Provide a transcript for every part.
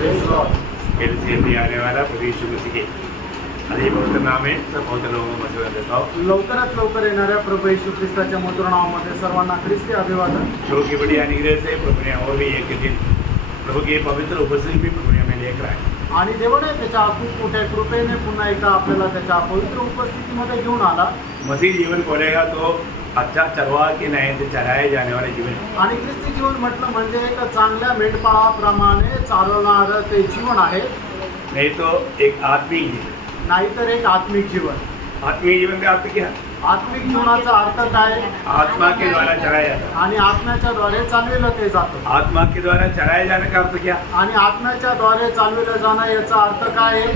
LCM आने वाला प्रभु यीशु मसीह के आणि पवित्र नाम है सब पवित्र लोगों में मधुर देता हूँ। लवकरात लवकर येणाऱ्या प्रभू येशू ख्रिस्ताच्या मधुर नावामध्ये सर्वांना ख्रिस्ती अभिवादन। प्रभु की बड़ी अनुग्रह से प्रभु ने और भी एक दिन प्रभु की पवित्र उपस्थिति भी प्रभु ने हमें लेकर आए आणि देवाने त्याच्या खूप मोठ्या कृपेने पुन्हा एकदा आपल्याला त्याच्या पवित्र उपस्थितीमध्ये घेऊन आला। मसीह जीवन बोलेगा तो अच्छा चरवा के नए से चराए जाने वाले जीवन, आणि ख्रिस्ती जीवन म्हटलं म्हणजे एक चांगल्या मेंढपाळाप्रमाणे चालवणारं ते जीवन आहे, नहीं तो एक आत्मिक जीवन। नाहीतर एक आत्मिक जीवन। आत्मिक जीवन का अर्थ क्या है? आत्मिक जीवनाचा अर्थ काय? आत्मा के द्वारा चराया जाता। आणि आत्म्याच्या द्वारे चालविलं ते जातं। आत्मा के द्वारा चराए जाने का अर्थ क्या? आणि आत्म्याच्या द्वारे चालविलं जाणं याचा अर्थ काय आहे?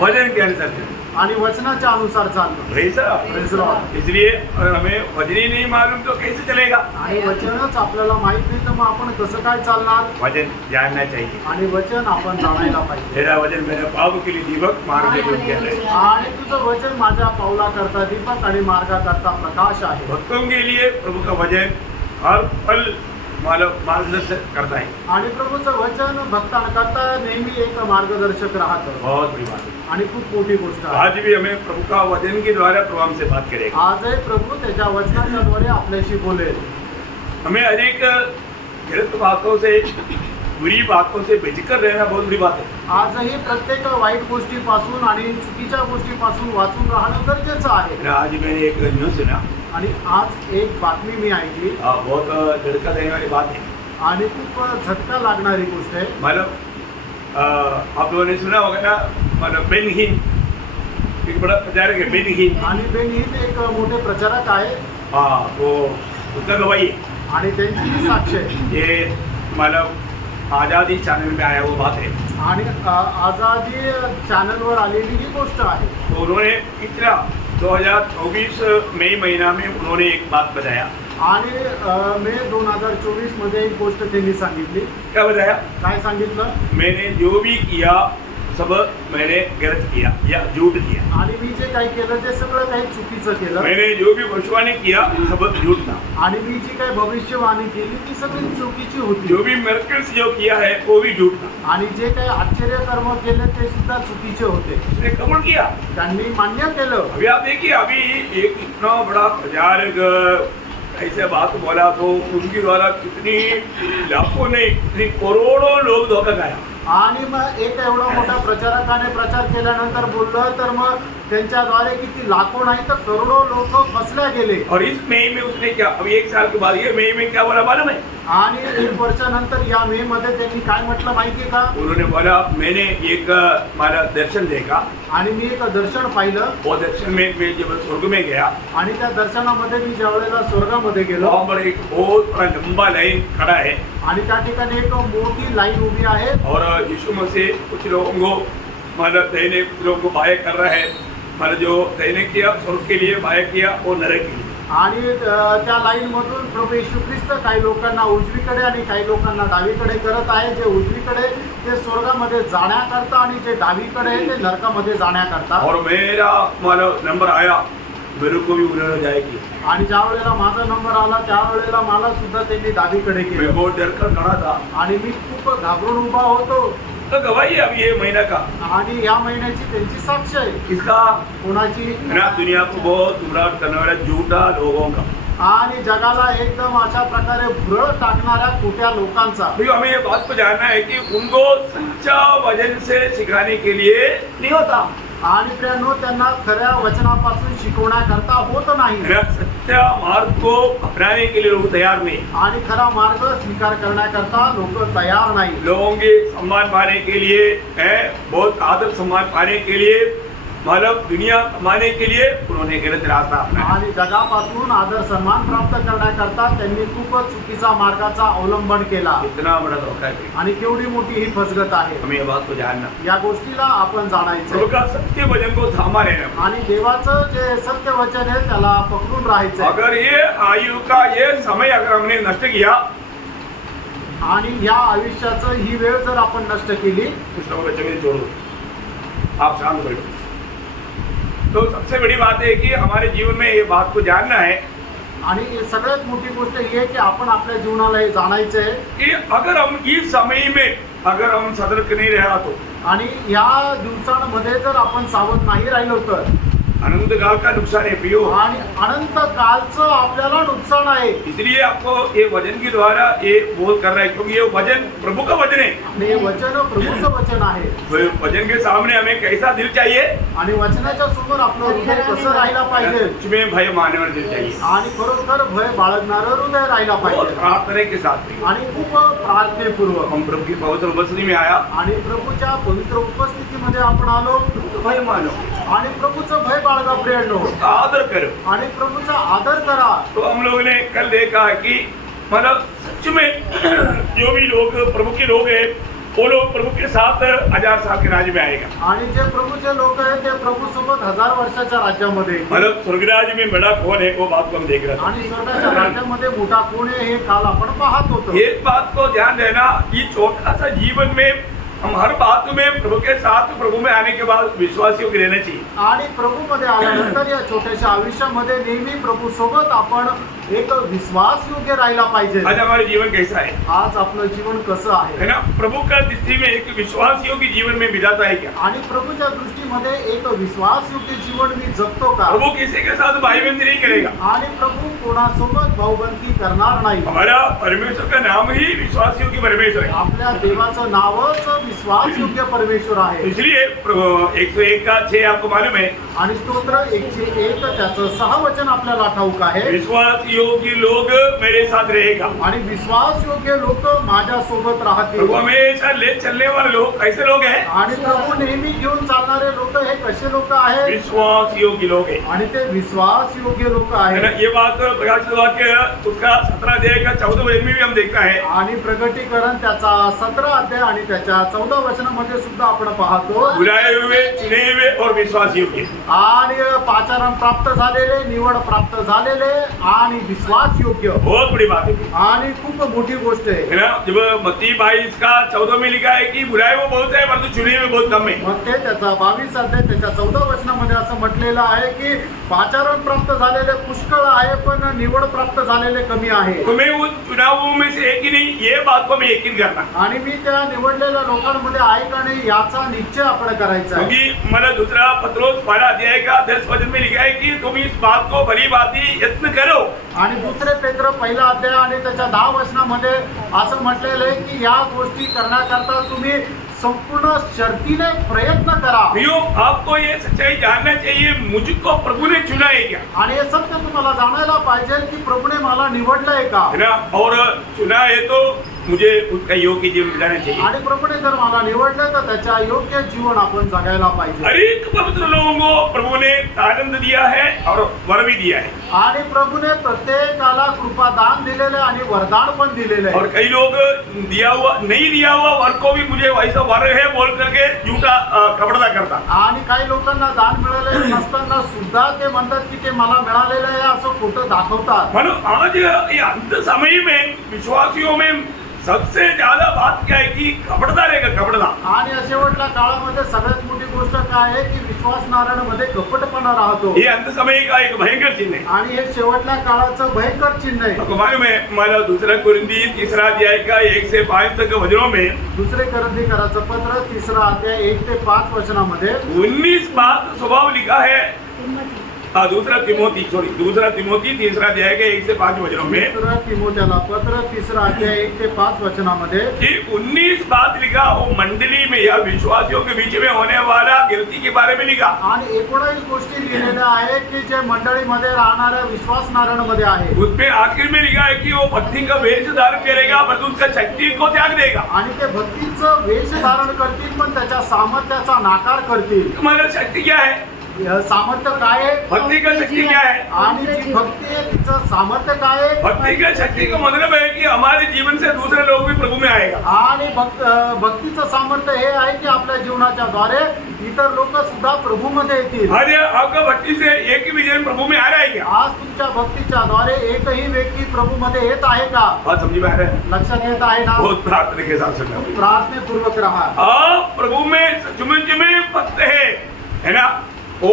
वचन के अनुसार आणि वचनाच्या अनुसार चालणं। Praise the Lord. Praise the Lord. इसलिए अगर हमें वचन ही नहीं मालूम तो कैसे चलेगा? आणि वचनच आपल्याला माहित नाही तर मग आपण कसं काय चालणार? वचन जानना चाहिए। आणि वचन आपण जाणायला पाहिजे। तेरा वचन मेरे पाप के लिए दीपक मार्ग के लिए ज्ञान है। आणि तुझं वचन माझ्या पावला करता दीपक आणि मार्गाकरता प्रकाश आहे। भक्तों के लिए प्रभु का वचन हर पल मार्गदर्शन करता है। आणि प्रभूचं वचन भक्तांकरता नेहमी एक मार्गदर्शक राहतं। बहुत बड़ी बात है। आणि खूप मोठी गोष्ट आहे। आज भी हमें प्रभु का वचन के द्वारा प्रभु हमसे बात करेगा। आजही प्रभू त्याच्या वचनाच्या द्वारे आपल्याशी बोलेल। हमें अनेक गलत बातों से बुरी बातों से बेफिक्र रहना बहुत बड़ी बात है। आजही प्रत्येक वाईट गोष्टीपासून आणि चुकीच्या गोष्टीपासून वाचून राहणं गरजेचं आहे। आज मैंने एक न्यूज सुना आणि आज एक बातमी मी ऐकली, बहुत झटका देने वाली बात है। आणि खूप झटका लागणारी गोष्ट आहे। मतलब आप लोगों ने सुना होगा ना, मतलब बेनहीन एक बड़ा प्रचारक है बेनहीन। आणि बेनहीन एक मोठे प्रचारक आहे। हाँ, वो उसका गवाही है। आणि त्यांची साक्ष आहे। ये मतलब आज़ादी चैनल में आया वो बात है। आणि आझादी चॅनलवर आलेली ही गोष्ट आहे। तो उन्होंने इतना 2024 मई महीना में उन्होंने एक बात बताया। आणि मे 2024 मध्ये एक गोष्ट त्यांनी सांगितली। क्या बताया? काय सांगितलं? मैंने जो भी किया सब मैंने गलत किया या झूठ किया। आणि मी जे काही केलं ते सगळं काही चुकीचं केलं। मैंने जो भी भविष्यवाणी किया सब झूठ था। आणि मी जी काही भविष्यवाणी केली ती सगळी चुकीची होती। जो भी मिरेकल्स जो किया है वो भी झूठ था। आणि जे काही आश्चर्य कर्म केले ते सुद्धा चुकीचे होते। उसने कबूल किया, त्यांनी मान्य केलं। अभी आप देखिए, अभी एक इतना बड़ा प्रचारक ऐसे बात बोला तो उनके द्वारा कितनी लाखों नहीं कितनी करोड़ों लोग धोखा खाया। आणि मग एक एवढा मोठा प्रचारकाने प्रचार केल्यानंतर बोललं तर मग त्यांच्याद्वारे किती लाखो नाही तर करोडो लोक फसल्या गेले। और इस मई में उसने क्या, अभी एक साल के बाद ये मई में क्या बोला मालूम है? आणि एक वर्षानंतर या मे मध्ये त्यांनी काय म्हटलं माहितीये का? उन्होंने बोला मैंने एक हमारा दर्शन देखा। आणि मी एक दर्शन पाहिलं। वो दर्शन में मैं जब स्वर्ग में गया आणि त्या दर्शनामध्ये मी ज्यावेळेला स्वर्गामध्ये गेलो, वहाँ पर एक बहुत बड़ा लंबा लाइन खड़ा है आणि त्या ठिकाणी एक मोठी लाईन उभी आहे। और यीशु मसीह कुछ लोगों को मतलब दाहिने, कुछ लोगों को बाएं कर रहा है। मतलब जो दाहिने किया स्वर्ग के लिए, बाएं किया वो नरक के लिए। आणि त्या लाईन मधून प्रभू येशू ख्रिस्त काही लोकांना उजवीकडे आणि काही लोकांना डावीकडे करत आहे। जे उजवीकडे ते स्वर्गामध्ये जाण्याकरता आणि जे डावीकडे ते नरकामध्ये जाण्याकरता। और मेरा मतलब नंबर आया, मेरे को भी उन्होंने जाएगी। आणि ज्या वेळेला माझा नंबर आला त्यावेळेला मला सुद्धा त्यांनी डावीकडे मैं केलं। बहुत डर कर खड़ा था। आणि मी खूप घाबरून उभा होतो। तो गवाही है अभी ये महीना का। आणि या महिन्याची त्यांची साक्ष आहे। किसका? कोणाची? ना दुनिया को बहुत गुमराह करने वाले झूठा लोगों का। आणि जगाला एकदम अशा प्रकारे भुरळ टाकणाऱ्या खोट्या लोकांचा। तो हमें ये बात को जानना है कि उनको सच्चा वचन से सिखाने के लिए नहीं होता। आणि प्रियांनो, त्यांना खऱ्या वचनापासून शिकवण्याकरता होत नाही। सत्य मार्ग को अपनाने के लिए लोग तैयार नहीं। आणि खरा मार्ग स्वीकार करण्याकरता लोक तयार नाही। लोगों के सम्मान पाने के लिए है, बहुत आदर सम्मान पाने के लिए, मतलब दुनिया कमाने के लिए उन्होंने गलत रास्ता अपनाया। आणि जगापासून आदर सन्मान प्राप्त करण्याकरता त्यांनी खूपच चुकीचा मार्गाचा अवलंबन केला। इतना बड़ा धोखा है। आणि केवढी मोठी ही फसगत आहे। हमें ये बात को जानना, या गोष्टीला आपण जाणायचं प्रभु का सत्य वचन को थामा रहना। आणि देवाचं जे सत्य वचन आहे त्याला पकडून राहायचं। अगर ये आयु का ये समय अगर हमने नष्ट किया, आणि या आयुष्याचं ही वेळ जर आपण नष्ट केली, कुछ लोगों को जमीन छोड़ो, आप शांत बैठो। तो सबसे बड़ी बात है कि हमारे जीवन में ये बात को जानना है आणि सगळ्यात मोठी गोष्ट ही आहे की आपण आपल्या जीवनाला हे जाणायचं आहे कि अगर हम इस समय में अगर हम सतर्क नहीं रहा तो आणि या दिवसांमध्ये जर आपण सावध नाही राहिलो तर अनंत काल का नुकसान है पियो। आणि अनंत कालचं आपल्याला नुकसान आहे। इसलिए आपको ये वचन के द्वारा ये बोध कर रहा है, क्योंकि ये वचन प्रभु का वचन है। हे वचन प्रभूचं वचन आहे। वचन के सामने हमें कैसा दिल चाहिए, आणि वचनाच्या समोर आपलं हृदय कसं राहायला पाहिजे, तुम्हें भय मानने वाला दिल चाहिए आणि खरोखर भय बाळगणारं हृदय राहायला और पाहिजे, प्रार्थना के साथ भी। आणि खूप प्रार्थनेपूर्वक हम प्रभु की पवित्र उपस्थिति में आया, आणि प्रभूच्या पवित्र उपस्थितीमध्ये आपण आलो। भय मानो, आणि प्रभूचं भय बाळगा प्रियांनो, आदर करो। आणि प्रभूचा आदर करा। तो हम लोगों ने कल देखा है कि मतलब सच में जो भी लोग प्रभु के लोग हैं वो लोग प्रभु के साथ 1000 साल के राज्य में आएगा। आणि जे प्रभूचे लोक आहेत ते प्रभू सोबत 1000 वर्षाच्या राज्यामध्ये, मतलब स्वर्गराज में बड़ा कौन है वो बात को हम देख रहे थे। आणि स्वर्गाच्या राज्यामध्ये मोठा कोण आहे हे काल आपण पाहत होतो। एक बात को ध्यान देना कि छोटा सा जीवन में हम हर बात में प्रभु के साथ, प्रभु में आने के बाद विश्वासियों के रहना चाहिए। आणि प्रभूमध्ये आल्यानंतर या छोट्याशा आयुष्यामध्ये नेहमी प्रभू सोबत आपण एक विश्वास योग्य राहायला पाहिजे। आज हमारे जीवन कैसा है, आज आपलं जीवन कसं आहे, है ना? प्रभु का दृष्टि में एक विश्वास योग्य जीवन में बिताता है क्या? आणि प्रभूच्या दृष्टीमध्ये एक विश्वास योग्य जीवन मी जगतो का? प्रभु किसी के साथ भाईबंदी नहीं करेगा। आणि प्रभू कोणासोबत भाऊबंदी करणार नाही। हमारा परमेश्वर का नाम ही विश्वास योग्य परमेश्वर है। आपल्या देवाचं नावच विश्वास योग्य परमेश्वर आहे। इसलिए 101 का 6 आपको मालूम है, आणि स्तोत्र 101 त्याचं 6 वचन आपल्याला ठाऊक आहे। विश्वास योग्य लोग मेरे साथ रहेगा। आणि विश्वास योग्य लोक माझ्या सोबत राहतील। प्रभु हमेशा ले चलने वाले लोग कैसे लोग हैं? आणि प्रभू नेहमी घेऊन चालणारे लोक हे कसे लोक आहेत? विश्वास योग्य लोग हैं। आणि ते विश्वास योग्य लोक है ना? आहेत। ये बात प्रकाशित वाक्य उसका 17 अध्याय का 14 वचन में भी हम देखता है। आणि प्रगटीकरण त्याचा 17 अध्याय आणि त्याच्या 14 वचनामध्ये सुद्धा आपण पाहतो, बुलाए हुए, चुने हुए और विश्वास योग्य। आणि पाचारण प्राप्त झालेले, निवड प्राप्त झालेले आणि विश्वास योग्य। बहुत बड़ी बात है, आणि खूप मोठी गोष्ट आहे। है ना? जब मत्ती 22 का 14 में लिखा है कि बुलाए वो बहुत है परंतु चुने हुए बहुत कम है। मग ते त्याचा 22 अध्याय त्याच्या 14 वचनामध्ये असं म्हटलेलं आहे की पाचारण प्राप्त झालेले पुष्कळ आहे पण निवड प्राप्त झालेले कमी आहे। तो मैं उन चुनावों में से एक ही नहीं, ये बात को मैं यकीन करना, आणि मी त्या निवडलेल्या लोकांमध्ये आहे का नाही याचा निश्चय आपण करायचा आहे। क्योंकि मैंने दूसरा पत्रोस 12 अध्याय का 10 वचन में लिखा है कि तुम इस बात को भली भांति यत्न करो। आणि दुसरे पेत्र 1 अध्याय आणि त्याच्या 10 वचनामध्ये असं म्हटलेलं आहे की या गोष्टी करण्याकरता तुम्ही संपूर्ण शर्तीने प्रयत्न करा। प्रियो, आपको ये सच्चाई जानना चाहिए, मुझको प्रभु ने चुना है क्या? आणि हे सत्य तुम्हाला जाणायला पाहिजे की प्रभूने मला निवडलंय का? है ना? और चुना है तो मुझे उसका योग्य जीवन बिताना चाहिए। आणि प्रभूने जर मला निवडलं तर त्याच्या योग्य जीवन आपण जगायला पाहिजे। हर एक पवित्र लोगों को प्रभु ने आनंद दिया है और वर भी दिया है। आणि प्रभूने प्रत्येकाला कृपादान दिलेलं आहे आणि वरदान पण दिलेलं और आहे। कई लोग दिया हुआ नहीं दिया हुआ वर को भी मुझे वैसा वर है बोल करके झूठा कपड़ा करता। आणि काही लोकांना दान मिळालेलं नसताना सुद्धा ते म्हणतात की ते मला मिळालेलं आहे असं खोटं दाखवतात। मतलब आज ये अंत समय में विश्वासियों में सबसे ज्यादा बात क्या है कि कपड़दार है का कपड़दार। आणि शेवटल्या काळामध्ये सगळ्यात मोठी गोष्ट काय आहे की विश्वासणाऱ्यांमध्ये कपटपणा राहतो। ये अंत समय का एक भयंकर चिन्ह है। आणि हे शेवटल्या काळाचं भयंकर चिन्ह आहे। आपको मालूम है, हमारा दूसरा कुरिन्थी 3 अध्याय का 1 से 5 तक वचनों में दुसरे करंथीकराचं पत्र 3 अध्याय 1 ते 5 वचनामध्ये 19 बात स्वभाव लिखा है। दूसरा तिमोथी 3 अध्याय के 1 से 5 वचनों में दुसरा तिमोथेला पत्र 3 अध्याय 1 ते 5 वचनामध्ये कि 19 बात लिखा वो मंडली में या विश्वासियों के बीच में होने वाला गिरती के बारे में लिखा। आणि 19 गोष्टी लिहिलेल्या आहेत की जे मंडळीमध्ये राहणाऱ्या विश्वासणाऱ्यांमध्ये आहे। उसमें आखिर में लिखा है कि वो भक्ति का वेश धारण करेगा परंतु उसका शक्ति को त्याग देगा। आणि ते भक्तीचं वेश धारण करतील पण त्याच्या सामर्थ्याचा नाकार करतील। तुम्हारा शक्ति क्या है? सामर्थ्य काय आहे? भक्ति का शक्ति क्या है? आणि जी भक्ती आहे तिचं सामर्थ्य काय आहे? भक्ति का शक्ति का मतलब है कि हमारे जीवन से दूसरे लोग भी प्रभु में आएगा। आणि भक्तीचं सामर्थ्य हे आहे की आपल्या जीवनाच्या द्वारे इतर लोक सुद्धा प्रभू मध्ये येतील। आज आपका भक्ति से एक ही भी जन प्रभु में आ रहा है क्या? आज तुमच्या भक्तीच्या द्वारे एकही व्यक्ती प्रभु मध्ये येत आहे का? बात समझ में आ रहा है? लक्षात येत आहे ना? बहुत प्रार्थना के साथ सुनना। प्रार्थनेपूर्वक राहा। आप प्रभु में सचमुच में भक्त है ना? ओ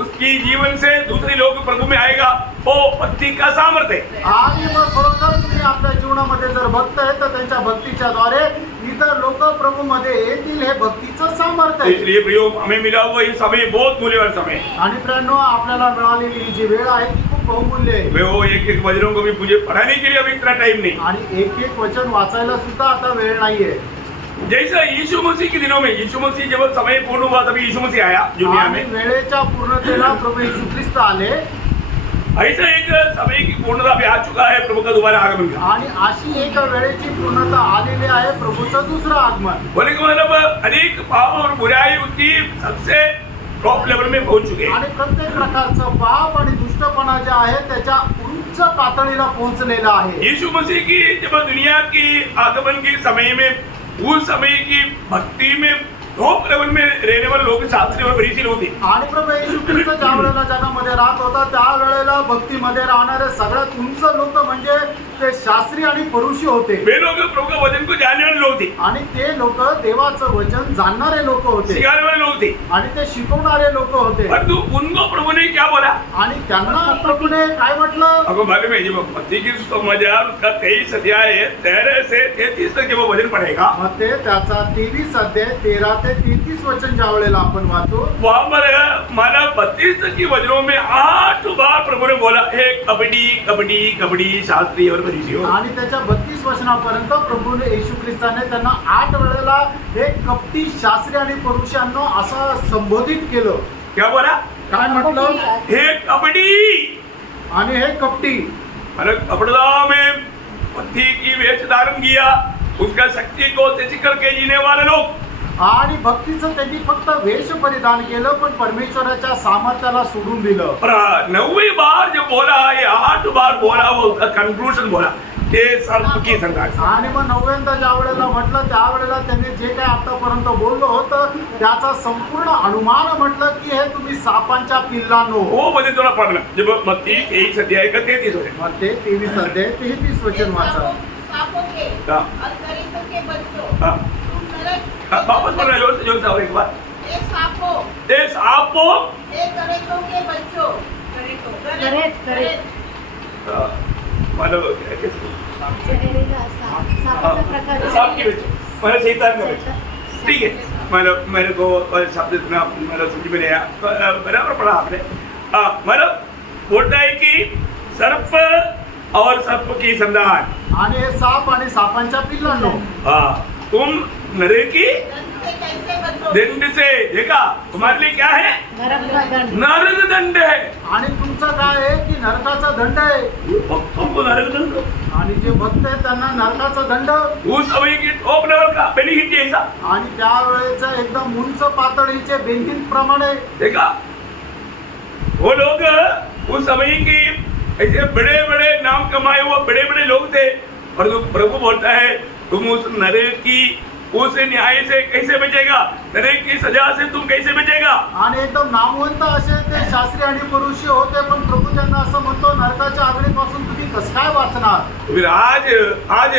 उसकी जीवन से दूसरे लोग प्रभु में आएगा, ओ भक्ति का सामर्थ्य। आणि मग खरोखर तुम्ही आपल्या जीवनामध्ये जर भक्त आहे तर त्यांच्या भक्तीच्या द्वारे इतर लोक प्रभू मध्ये येतील हे भक्तीचं सामर्थ्य आहे. इसलिए प्रियो हमें मिला हुआ ये समय बहुत मूल्यवान समय है। आणि प्रियांनो, आपल्याला मिळालेली ही जी वेळ आहे ती खूप बहुमूल्य आहे. मैं वो एक एक वचनों को भी मुझे पढ़ाने के लिए अभी इतना टाइम नहीं। आणि एक एक वचन वाचायला सुद्धा आता वेळ नाहीये. जैसा यीशु मसीह के दिनों में यीशु मसीह जब समय पूर्ण हुआ तभी यीशु मसीह आया दुनिया आणि में, वेळेच्या पूर्णतेला प्रभू येशू ख्रिस्त आले. ऐसा एक समय की पूर्णता भी आ चुका है प्रभु का दोबारा आगमन का। आणि अशी एक वेळेची पूर्णता आलेली आहे प्रभूचं दुसरं आगमन. बोले कि मतलब अनेक पाप और बुराई उसकी सबसे टॉप लेवल में पहुंच चुके हैं। आणि प्रत्येक प्रकारचं पाप आणि दुष्टपणा जे आहे त्याच्या उच्च पातळीला पोहोचलेला आहे. यीशु मसीह की जब दुनिया की आगमन के समय में उस समय की भक्ति में टॉप लेवल में रहने वाले लोग शास्त्री और फरीसी लोग थे। आणि प्रभू येशू ख्रिस्त ज्या वेळेला जगामध्ये राहत होता त्या वेळेला भक्तीमध्ये राहणारे सगळ्यात उंच लोक म्हणजे ते शास्त्री आणि फरीसी होते. वे लोग प्रभु का वचन को जानने वाले लोग थे, आणि ते लोक देवाचं वचन जाणणारे लोक होते सिखाने वाले लोग थे। आणि ते शिकवणारे लोक होते. परंतु उनको प्रभु ने क्या बोला? आणि त्यांना प्रभूने काय म्हटलं? आपको मालूम है जब मत्ती की सुसमाचार उसका 23 अध्याय 13 से 33 तक जब वो वचन पढ़ेगा, मग ते त्याचा 23 अध्याय 13 ते 33 वचन ज्या वेळेला आपण वाचू वहां पर माना 32 तक की वचनों में 8 बार प्रभु ने बोला हे कबड्डी कबड्डी कबड्डी शास्त्री और फरीसी हो। आणि त्याच्या 32 वचनापर्यंत प्रभूने येशू ख्रिस्ताने त्यांना 8 वेळेला हे कपटी शास्त्री आणि फरीसींना असं संबोधित केलं. क्या बोला? काय म्हटलं? हे कबड्डी आणि हे कपटी अरे कपड़ा में पत्थी की वेश धारण किया, उसका शक्ति को त्याची करके जीने वाले लोग। आणि भक्तीचं त्यांनी फक्त वेश परिधान केलं पण परमेश्वराच्या सामर्थ्याला सोडून दिलं. और 9वीं बार जब बोला ये 8 बार बोला वो उसका कंक्लूजन बोला ते सर्प की संघात। आणि मग 9व्यांदा ज्या वेळेला म्हटलं त्यावेळेला त्यांनी जे काही आतापर्यंत बोललो होतं त्याचा संपूर्ण अनुमान म्हटलं की हे तुम्ही सापांच्या पिल्लांनो. वो वचन थोड़ा पढ़ना जब मत्ती 23 अध्याय का 33 वचन। मग ते 23 अध्याय 33 वचन वाचा. हाँ। हाँ। वापस पढ़ना जोर से और एक बार। ये सांपों मतलब सांप की बच्चों मतलब शैतान का बच्चा, ठीक है। मतलब मेरे को शब्द इतना मतलब समझ में नहीं आया, बराबर पढ़ा आपने। मतलब बोलता है कि सर्प और सर्प की संतान, आणि हे साप आणि सापांच्या पिल्लांनो तुम नरे की दंड से, देखा तुम्हारे लिए क्या है? नरक दंड है। आणि तुमचं काय आहे की नरकाचा दंड आहे. हमको नरक दंड, आणि जे भक्त आहेत त्यांना नरकाचा दंड. उस समय की टॉप लेवल का बेनिफिट ऐसा, आणि त्यावेळेचा एकदम उंच पातळीचे बेनिफिट प्रमाणे देखा वो लोग उस समय की ऐसे बड़े बड़े नाम कमाए हुए बड़े बड़े लोग थे, और जो प्रभु बोलता है तुम उस नरक की उस न्याय से कैसे बचेगा, नरक की सजा से तुम कैसे बचेगा? आणि एकदम नामवंत असे ते शास्त्री आणि फरीसी होते पण प्रभू त्यांना असं म्हणतो नरकाच्या आगीपासून तुम्ही कसं काय वाचणार. फिर आज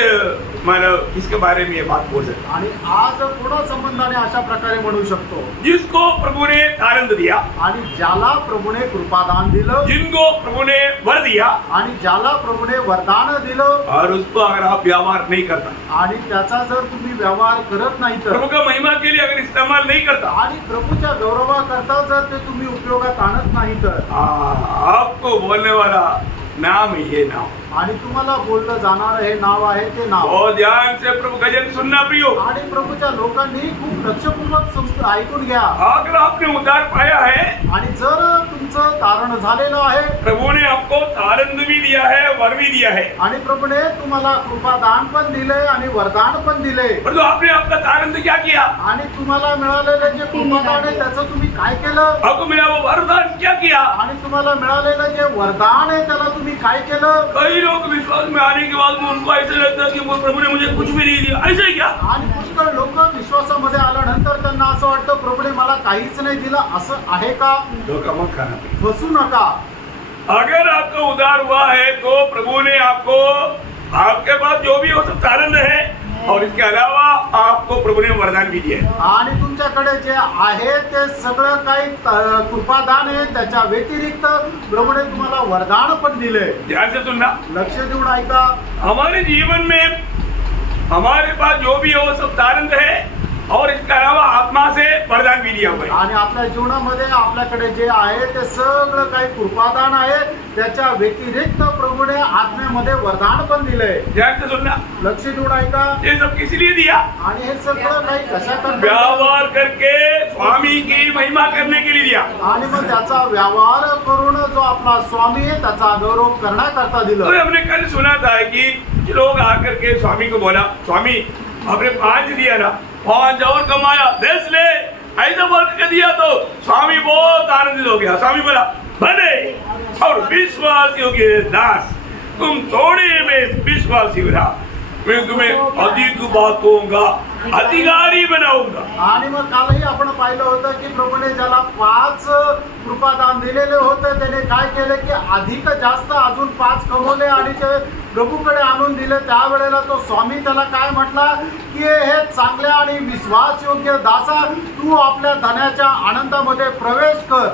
मानो किसके बारे में ये बात बोल सकते? आणि आज कोणा संबंधाने अशा प्रकारे म्हणू शकतो? जिसको प्रभु ने तारंत दिया, आणि ज्याला प्रभूने कृपादान दिलं, जिनको प्रभु ने वर दिया, आणि ज्याला प्रभूने वरदान दिलं, और उसको अगर आप व्यवहार नहीं करता, आणि त्याचा जर तुम्ही व्यवहार करत नाही तर, प्रभु का महिमा के लिए अगर इस्तेमाल नहीं करता, आणि प्रभूच्या गौरवाकरता जर ते तुम्ही उपयोगात आणत नाही तर, आपको बोलने वाला नाम ये नाम, आणि तुम्हाला बोललं जाणार हे नाव आहे ते नाव. बहुत ध्यान से प्रभु का जन सुनना प्रियो। आणि प्रभूच्या लोकांनी खूप लक्षपूर्वक ऐकून घ्या. अगर आपने उद्धार पाया है, आणि जर तुमचं तारण झालेलं आहे, प्रभु ने आपको तारंत भी दिया है, वर भी दिया है, आणि प्रभूने तुम्हाला कृपादान पण दिले आणि वरदान पण दिले, परंतु आपने आपका तारंत क्या किया? आणि तुम्हाला मिळालेलं जे कृपादान आहे त्याचं तुम्ही काय केलं? आपको मिला वो वरदान क्या किया? आणि तुम्हाला मिळालेलं जे वरदान आहे त्याला तुम्ही काय केलं? कई लोग विश्वास में आने के बाद में उनको ऐसा लगता है कि प्रभु ने मुझे कुछ भी नहीं दिया, ऐसे ही क्या? आणि पुष्कळ लोक विश्वासामध्ये आल्यानंतर त्यांना असं वाटतं प्रभूने मला काहीच नाही दिलं. असं आहे का? धोखा मत खाना। फसू नका. अगर आपका उद्धार हुआ है तो प्रभु ने आपको आपके पास जो भी हो सब तारंत है, और इसके अलावा आपको प्रभु ने वरदान भी दिया है। आणि तुमच्याकडे जे आहे ते सगळं काही कृपादान आहे, त्याच्या व्यतिरिक्त प्रभूने तुम्हाला वरदान पण दिले. ध्यान से सुनना, लक्ष देऊन ऐका. हमारे जीवन में हमारे पास जो भी हो सब तारंत है, वरदान भी दिया हुआ है। आणि आपल्या जीवनामध्ये आपल्याकडे जे आहे ते सगळं काही कृपादान आहे. त्याच्या व्यतिरिक्त प्रभूने आत्म्यामध्ये वरदान पण दिलंय. ध्यान से सुनना, लक्ष देऊन ऐका. ये सब किस लिए दिया? आणि हे सगळं काही कशाकरता? व्यवहार करके स्वामी की महिमा करने के लिए दिया। आणि मग त्याचा व्यवहार करून जो आपला स्वामी आहे त्याचा गौरव करण्याकरता तो दिलं. हमने कल सुना था कि कुछ लोग आकर के स्वामी को बोला, स्वामी आपने 5 दिया ना, 5 और कमाया 10 ले, ऐसा बोल के दिया तो स्वामी बहुत आनंदित हो गया। स्वामी बोला, भले और विश्वासियों के दास, तुम थोड़े में विश्वासी रहा, मैं तुम्हें अधिक बातों का अधिकारी बनाऊंगा। आणि मग कालही आपण पाहिलं होतं की प्रभूने ज्याला 5 कृपादान दिलेले होते त्याने काय केले की अधिक जास्त अजून 5 कमवले आणि ते प्रभूकडे आणून दिले. त्यावेळेला तो स्वामी त्याला काय म्हटला की हे चांगल्या आणि विश्वासयोग्य दासा, तू आपल्या धनाच्या आनंदामध्ये प्रवेश कर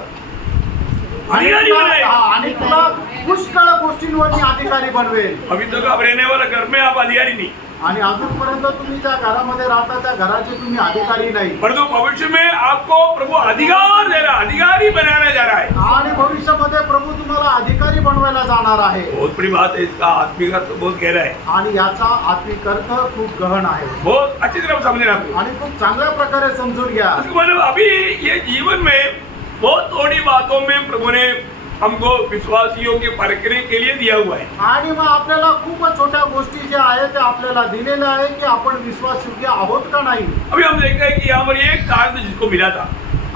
अधिकारी बनाए। आणि तुला पुष्कळ गोष्टींवर मी अधिकारी बनवेल. अभी तक आप रहने वाला घर में आप अधिकारी नहीं, आणि अजूनपर्यंत तुम्ही ज्या घरामध्ये राहता त्या घराचे तुम्ही अधिकारी नाही. परंतु भविष्य में आपको प्रभु अधिकार दे रहा, अधिकारी बनाने जा रहा है। आणि भविष्यामध्ये प्रभू तुम्हाला अधिकारी बनवायला जाणार आहे. बहुत बड़ी बात है, इसका आत्मिक अर्थ बहुत गहरा है, आणि याचा आत्मिक अर्थ खूप गहन आहे बहुत अच्छी तरह समझना आपको। आणि खूप चांगल्या प्रकारे समजून घ्या. उसको मतलब अभी ये जीवन में बहुत थोड़ी बातों में प्रभु ने हमको विश्वासियों के परखने के लिए दिया हुआ है। आणि मग आपल्याला खूप छोट्या गोष्टी ज्या आहेत त्या आपल्याला दिलेल्या आहे की आपण विश्वासयोग्य आहोत का नाही. अभी हम देखते हैं कि यहाँ पर एक कारण जिसको मिला था,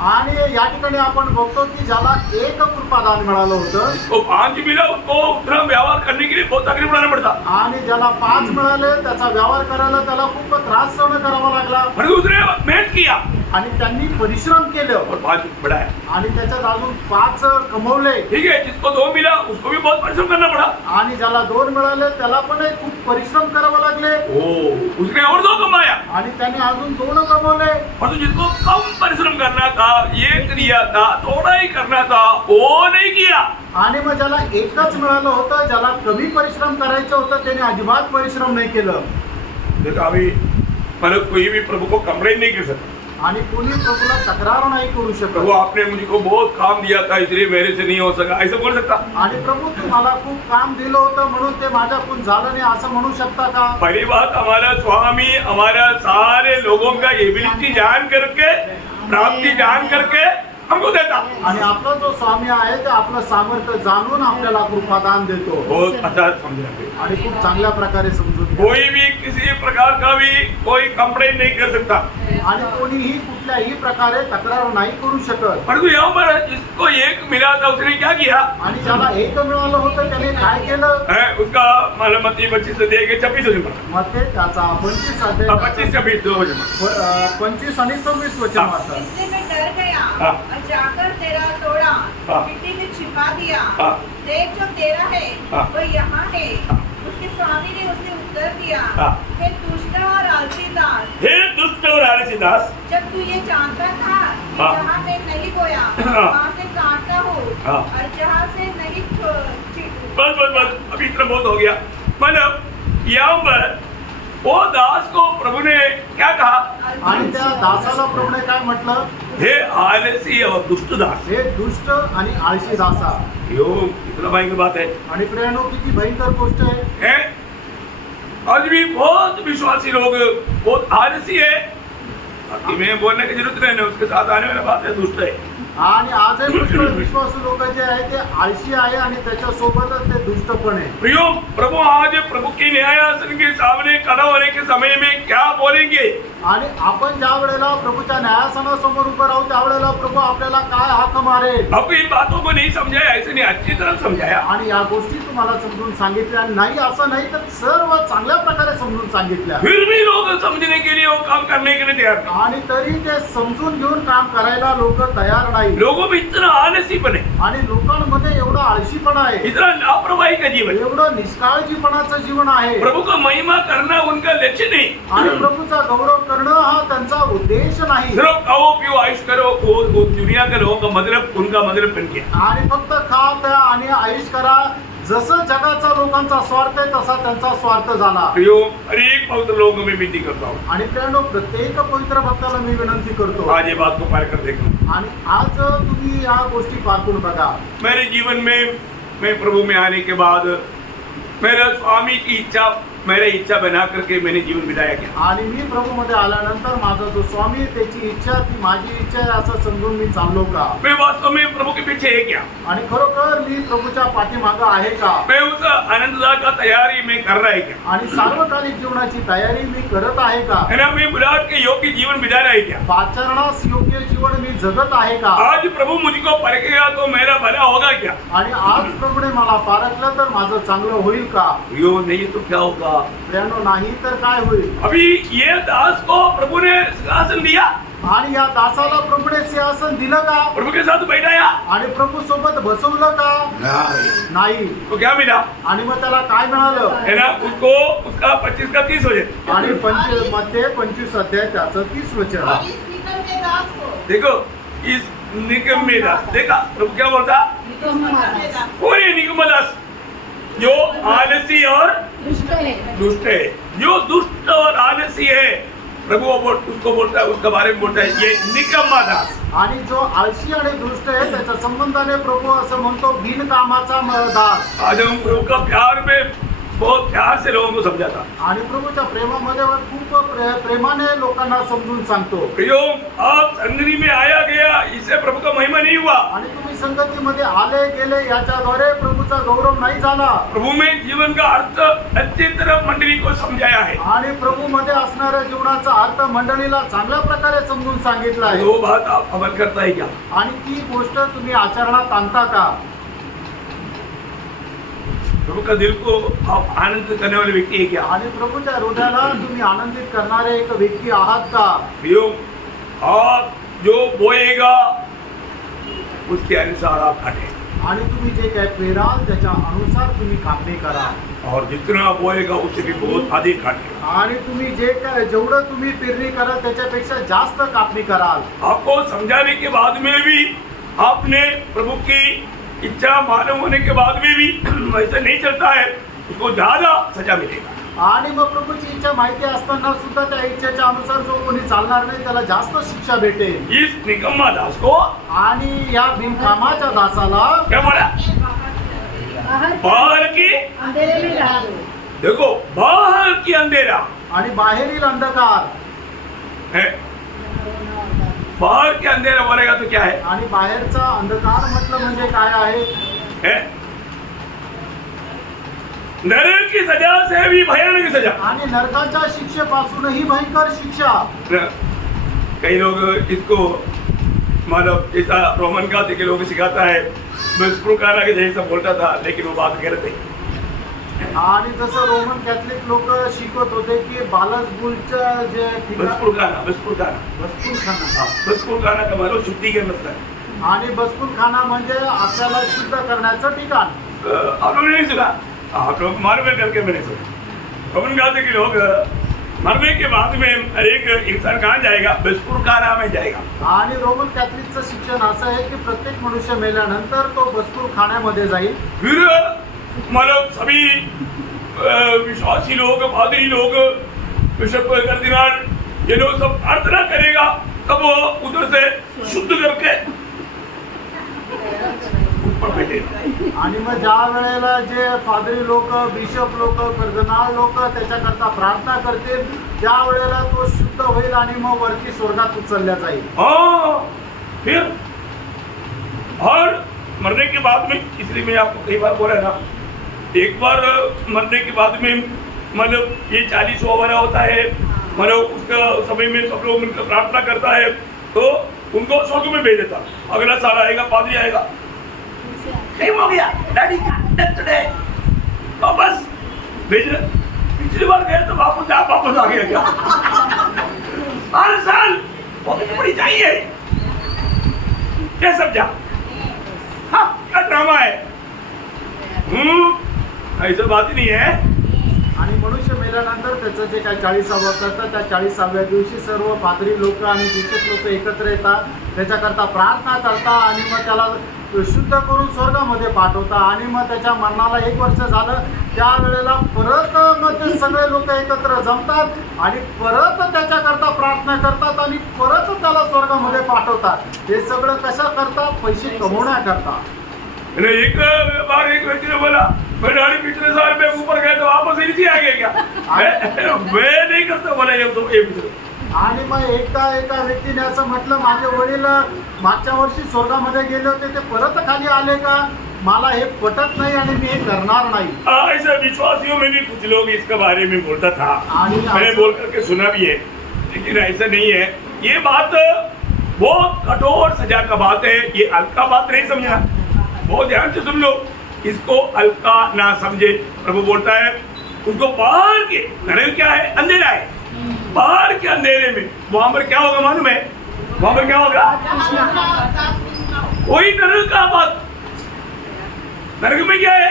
आणि या ठिकाणी आपण बघतो की ज्याला एक कृपादान मिळालं होतं जिसको 5 मिला उसको उतना व्यवहार करने के लिए बहुत तकलीफ उठाना पड़ता, आणि ज्याला 5 मिळाले त्याचा व्यवहार करायला त्याला खूप त्रास सहन करावा लागला. पर दूसरे मेहनत किया आणि त्यांनी परिश्रम केलं और 5 बढ़ाया। आणि त्याच्यात अजून 5 कमवले. ठीक है, जिसको 2 मिला उसको भी बहुत परिश्रम करना पड़ा। आणि ज्याला 2 मिळाले त्याला पण खूप परिश्रम करावे लागले. उसने और 2 कमाया, आणि त्याने अजून 2 कमवले. और तो जिसको कम परिश्रम करना था, एक दिया था, थोड़ा ही करना था, वो नहीं किया। आणि मग ज्याला एकच मिळालं होतं, ज्याला कमी परिश्रम करायचं होतं त्याने अजिबात परिश्रम नाही केलं. देखा अभी मतलब कोई भी प्रभु को कंप्लेन नहीं कर सकता, आणि कोणी प्रभूला तक्रार नाही करू प्रभु शकत. आपने मुझको बहुत काम दिया था इसलिए मेरे से नहीं हो सका, ऐसा बोल सकता? आणि प्रभू तुम्हाला खूप काम दिलं होतं म्हणून ते माझ्याकडून झालं नाही असं म्हणू शकता का. पहली बात, हमारा स्वामी हमारा सारे लोगों का एबिलिटी जान करके, प्राप्ति जान करके हमको देता। आणि आपला जो स्वामी आहे ते आपलं सामर्थ्य जाणून आपल्याला कृपादान देतो. बहुत अच्छा समझना चाहिए। आणि खूप चांगल्या प्रकारे समजून घ्या. कोई भी किसी प्रकार का भी कोई कंप्लेन नहीं कर सकता, आणि कोणीही कुठल्याही प्रकारे तक्रार नाही करू शकत. परंतु यहाँ पर जिसको एक मिला था उसने क्या किया? आणि ज्याला एक मिळालं होतं त्याने काय केलं. उसका मतलब मत्ती 25 से दे के 26 वचन पढ़ा। मग ते त्याचा 25 अध्याय 25 26 2 वचन पढ़ा। 25 आणि 26 वचन वाचा. इसलिए मैं डर गया हाँ। और जाकर तेरा तोड़ा हाँ। मिट्टी में छिपा दिया। हाँ। देख जो तेरा है हाँ। वो यहाँ है। हाँ। उसके स्वामी ने उसे उत्तर दिया, हाँ। हे दुष्ट और आलसी दास, हे दुष्ट और आलसी दास, जब तू ये जानता था कि हाँ। जहाँ मैं नहीं बोया हाँ। वहाँ से काटता हूँ हाँ। और जहाँ से नहीं बस अभी इतना बहुत हो गया। मतलब यहाँ पर वो दास को प्रभु ने क्या कहा? आणि त्या दासाला प्रभूने काय म्हटलं. हे आलसी और दुष्ट दास। हे दुष्ट आणि आळशी दासा. यो इतना भयंकर बात है। आणि प्रियानो किती भयंकर गोष्ट आहे. हैं? आज भी बहुत विश्वासी लोग बहुत आलसी है, बाकी में बोलने की जरूरत नहीं है, उसके साथ आने वाला बात है दुष्ट है। आणि आजही पुष्कळ विश्वासू लोक जे आहे ते आळशी आहे आणि त्याच्यासोबतच ते दुष्ट पण आहे. प्रियो, प्रभु आज प्रभु की न्यायासन के सामने खड़ा होने के समय में क्या बोलेंगे? आणि आपण ज्या वेळेला प्रभूच्या न्यायासनासमोर उभं राहू त्यावेळेला प्रभू आपल्याला काय हाक मारेल. आपको इन बातों को नहीं समझाया, ऐसे नहीं अच्छी तरह समझाया। आणि या गोष्टी तुम्हाला समजून सांगितल्या नाही असं नाही तर सर्व चांगल्या प्रकारे समजून सांगितल्या. फिर भी लोग समझने के लिए वो काम करने के लिए तैयार नहीं। आणि तरी ते समजून घेऊन काम करायला लोक तयार नाही. लोगों में इतना आलसीपन है, आणि लोकांमध्ये एवढा आळशीपणा आहे, इतना लापरवाही का जीवन, एवढं निष्काळजीपणाचं जीवन आहे. प्रभु का महिमा करना उनका लक्ष्य नहीं। आणि प्रभूचा गौरव करणं हा त्यांचा उद्देश नाही. सिर्फ खाओ पियो आयुष करो, वो दुनिया के लोगों का मतलब उनका मतलब बन गया। आणि फक्त खा प्या आणि आयुष करा, जसं जगाचा लोकांचा स्वार्थ आहे तसा त्यांचा स्वार्थ झाला. प्रियो, अनेक पवित्र लोगों में विनती करता हूँ, आणि प्रियांनो, प्रत्येक पवित्र भक्ताला मी विनंती करतो, आज ये बात को पार कर देखो. आणि आज तुम्ही या गोष्टी पारखून बघा. मेरे जीवन में मैं प्रभु में आने के बाद मेरा स्वामी की इच्छा मेरी इच्छा बना करके मैंने जीवन बिताया क्या. आणि मी प्रभूमध्ये आल्यानंतर माझा जो स्वामी आहे, त्याची इच्छा ती माझी इच्छा आहे असं समजून मी चाललो का. मैं वास्तव में प्रभु के पीछे है क्या. आणि खरोखर मी प्रभूच्या पाठीमागं आहे का. मैं उस आनंददा का तैयारी में कर रहा है क्या. आणि सार्वकालिक जीवनाची तयारी मी करत आहे का. है ना, मैं मुराद के योग्य जीवन बिता रहा है क्या. आचरणास योग्य जीवन मी जगत आहे का. आज प्रभु मुझको परखेगा तो मेरा भला होगा क्या. आणि आज प्रभूने मला पारखलं तर माझं चांगलं होईल का. यो नहीं तो क्या होगा. प्रियांनो, नाही तर काय होईल. अभी ये दास को प्रभु ने सिंहासन दिया, आणि या दासाला प्रभूने सिंहासन दिलं का. प्रभु के साथ बैठाया, आणि प्रभू सोबत बसवलं का. नाही. तो क्या मिला. आणि मग त्याला काय मिळालं. है ना, उसको उसका 25 का 30 हो जाए. आणि मध्ये 25 अध्याय त्याचं 30 वचन. और इस निकम्मे दास को देखो इस निकम्मे दास, देखा प्रभु क्या बोलता. निकम्मे दास कौन है निकम्मा दास. जो आलसी और दुष्ट है. जो दुष्ट और आलसी है प्रभु उसको बोलता है, उसके बारे में बोलता है ये निकम्मा दास. आणि जो आळशी आणि दुष्ट आहे त्याच्या संबंधाने प्रभू असं म्हणतो बिनकामाचा दास. आज हम प्रभु का प्यार में बहुत प्यार से लोगों को समझाता. आणि प्रभूच्या प्रेमामध्ये खूप प्रेमाने लोकांना समजून सांगतो. प्रियो, आप संगति में आया गया इससे प्रभु का महिमा नहीं हुआ. आणि तुम्ही संगतीमध्ये आले गेले याच्याद्वारे प्रभूचा गौरव नाही झाला. प्रभु में जीवन का अर्थ अच्छी तरह मंडली को समझाया है. आणि प्रभू मध्ये असणाऱ्या जीवनाचा अर्थ मंडळीला चांगल्या प्रकारे समजून सांगितला आहे. वो बात आप अमल करता है क्या. आणि ती गोष्ट तुम्ही आचरणात आणता का. प्रभु का दिल को आप आनंद करने वाले व्यक्ति है क्या. आणि प्रभूच्या हृदयाला तुम्ही आनंदित करणारे एक व्यक्ती आहात का. प्रियो, आप जो बोएगा उसके अनुसार आप काटे. आणि तुम्ही जे काय पेराल त्याच्या अनुसार तुम्ही कापणी करा. और जितना बोएगा उससे भी बहुत अधिक काटे. आणि तुम्ही जे काय जेवढं तुम्ही पेरणी कराल त्याच्यापेक्षा जास्त कापणी कराल. आपको समझाने के बाद में भी आपने प्रभु की इच्छा मालूम होने के बाद में भी वैसा नहीं चलता है, उसको ज्यादा सजा मिलेगा. आणि मग प्रभूची इच्छा माहिती असताना सुद्धा त्या इच्छेच्या अनुसार जो कोणी चालणार नाही त्याला जास्त शिक्षा भेटेल. इस निकम्मा दास को आणि या बिनकामाच्या दासाला क्या बोला. बाहर की अंधेरे में डाल दो. देखो, बाहर की अंधेरा आणि बाहेरील अंधकार. है. बाहर के अंधेरा बोलेगा तो क्या है. आणि बाहेरचा अंधकार म्हटलं म्हणजे काय आहे. है? नरक की सजा से भी भयानक सजा. आणि नरकाच्या शिक्षेपासूनही भयंकर शिक्षा. कई लोग इसको मतलब जैसा रोमन का के लोग सिखाता है, बसपुरकाना के जैसा बोलता था, लेकिन वो बात गलत है. आणि जसं रोमन कॅथलिक लोक शिकवत होते की बालसबुलच्या जे बसपुरकाना बसकुलखाना का मतलब शुद्धिकरण होता है. आणि बसकुलखाना म्हणजे आपल्याला शुद्ध करण्याचं ठिकाण. आप लोगों ने नहीं सुना. आप लोग मारवे करके मैंने सुना. रोमन कहते कि लोग मरने के बाद में एक इंसान कहाँ जाएगा. बसपुरकाना में जाएगा. आणि रोमन कॅथलिकचं शिक्षण असं आहे की प्रत्येक मनुष्य मेल्यानंतर तो बसकुलखान्यामध्ये जाईल. फिर मतलब सभी विश्वासी लोग, पादरी लोग, बिशप कर्दिनाल, ये लोग सब प्रार्थना करेगा, तब वो उधर से शुद्ध करके ऊपर बैठेगा. आणि मग ज्या वेळेला जे पादरी लोक, बिशप लोक, कर्दिनाल लोक त्याच्याकरता प्रार्थना करतील, त्या वेळेला तो शुद्ध होईल आणि मग वरती स्वर्गात उचलल्या जाईल. हाँ, फिर और मरने के बाद में, इसलिए मैं आपको कई बार बोला ना, एक बार मरने के बाद में मतलब ये 40वां वाला होता है, मतलब उसका समय में सब लोग मिलकर प्रार्थना करता है तो उनको स्वर्ग में भेज देता. अगला साल आएगा, पादरी आएगा, नहीं हो गया डैडी का डेथ डे, तो बस भेज. पिछली बार गए तो वापस आ गया क्या. हर साल बड़ी चाहिए. क्या समझा. हाँ, क्या ड्रामा है. ऐसा बात ही नहीं है. आणि मनुष्य मेल्यानंतर त्याचं जे काही 40वां करतात त्या 40व्या दिवशी सर्व पादरी लोक आणि बिशप लोक एकत्र येतात, त्याच्याकरता प्रार्थना करतात आणि मग त्याला शुद्ध करून स्वर्गामध्ये पाठवता आणि मग त्याच्या मरणाला 1 वर्ष झालं त्यावेळेला परत मग ते सगळे लोक एकत्र जमतात आणि परत त्याच्याकरता प्रार्थना करतात आणि परत त्याला स्वर्गामध्ये पाठवतात। हे सगळं कसं करतात? पैसे कमवण्याकरता। एक बार एक व्यक्ति ने बोला मैं दाढ़ी पिछले साल में ऊपर गया तो वापस नीचे आ गया क्या? मैं नहीं करता बोला ये तो ये मित्र। आणि मग एका व्यक्तीने असं म्हटलं माझे वडील मागच्या वर्षी स्वर्गामध्ये गेले होते ते परत खाली आले का? मला हे पटत नाही आणि मी हे करणार नाही। ऐसा विश्वासियों में भी कुछ लोग इसके बारे में बोलता था, मैंने बोल करके सुना भी है, लेकिन ऐसा नहीं है। ये बात बहुत कठोर सजा का बात है, ये हल्का बात नहीं समझना, बहुत ध्यान से सुन लो, इसको हल्का ना समझे। प्रभु बोलता है उसको बाहर के नरक क्या है? अंधेरा है, बाहर के अंधेरे में वहां पर क्या होगा मालूम है? वहां पर क्या होगा? कोई नरक का बात, नरक में क्या है?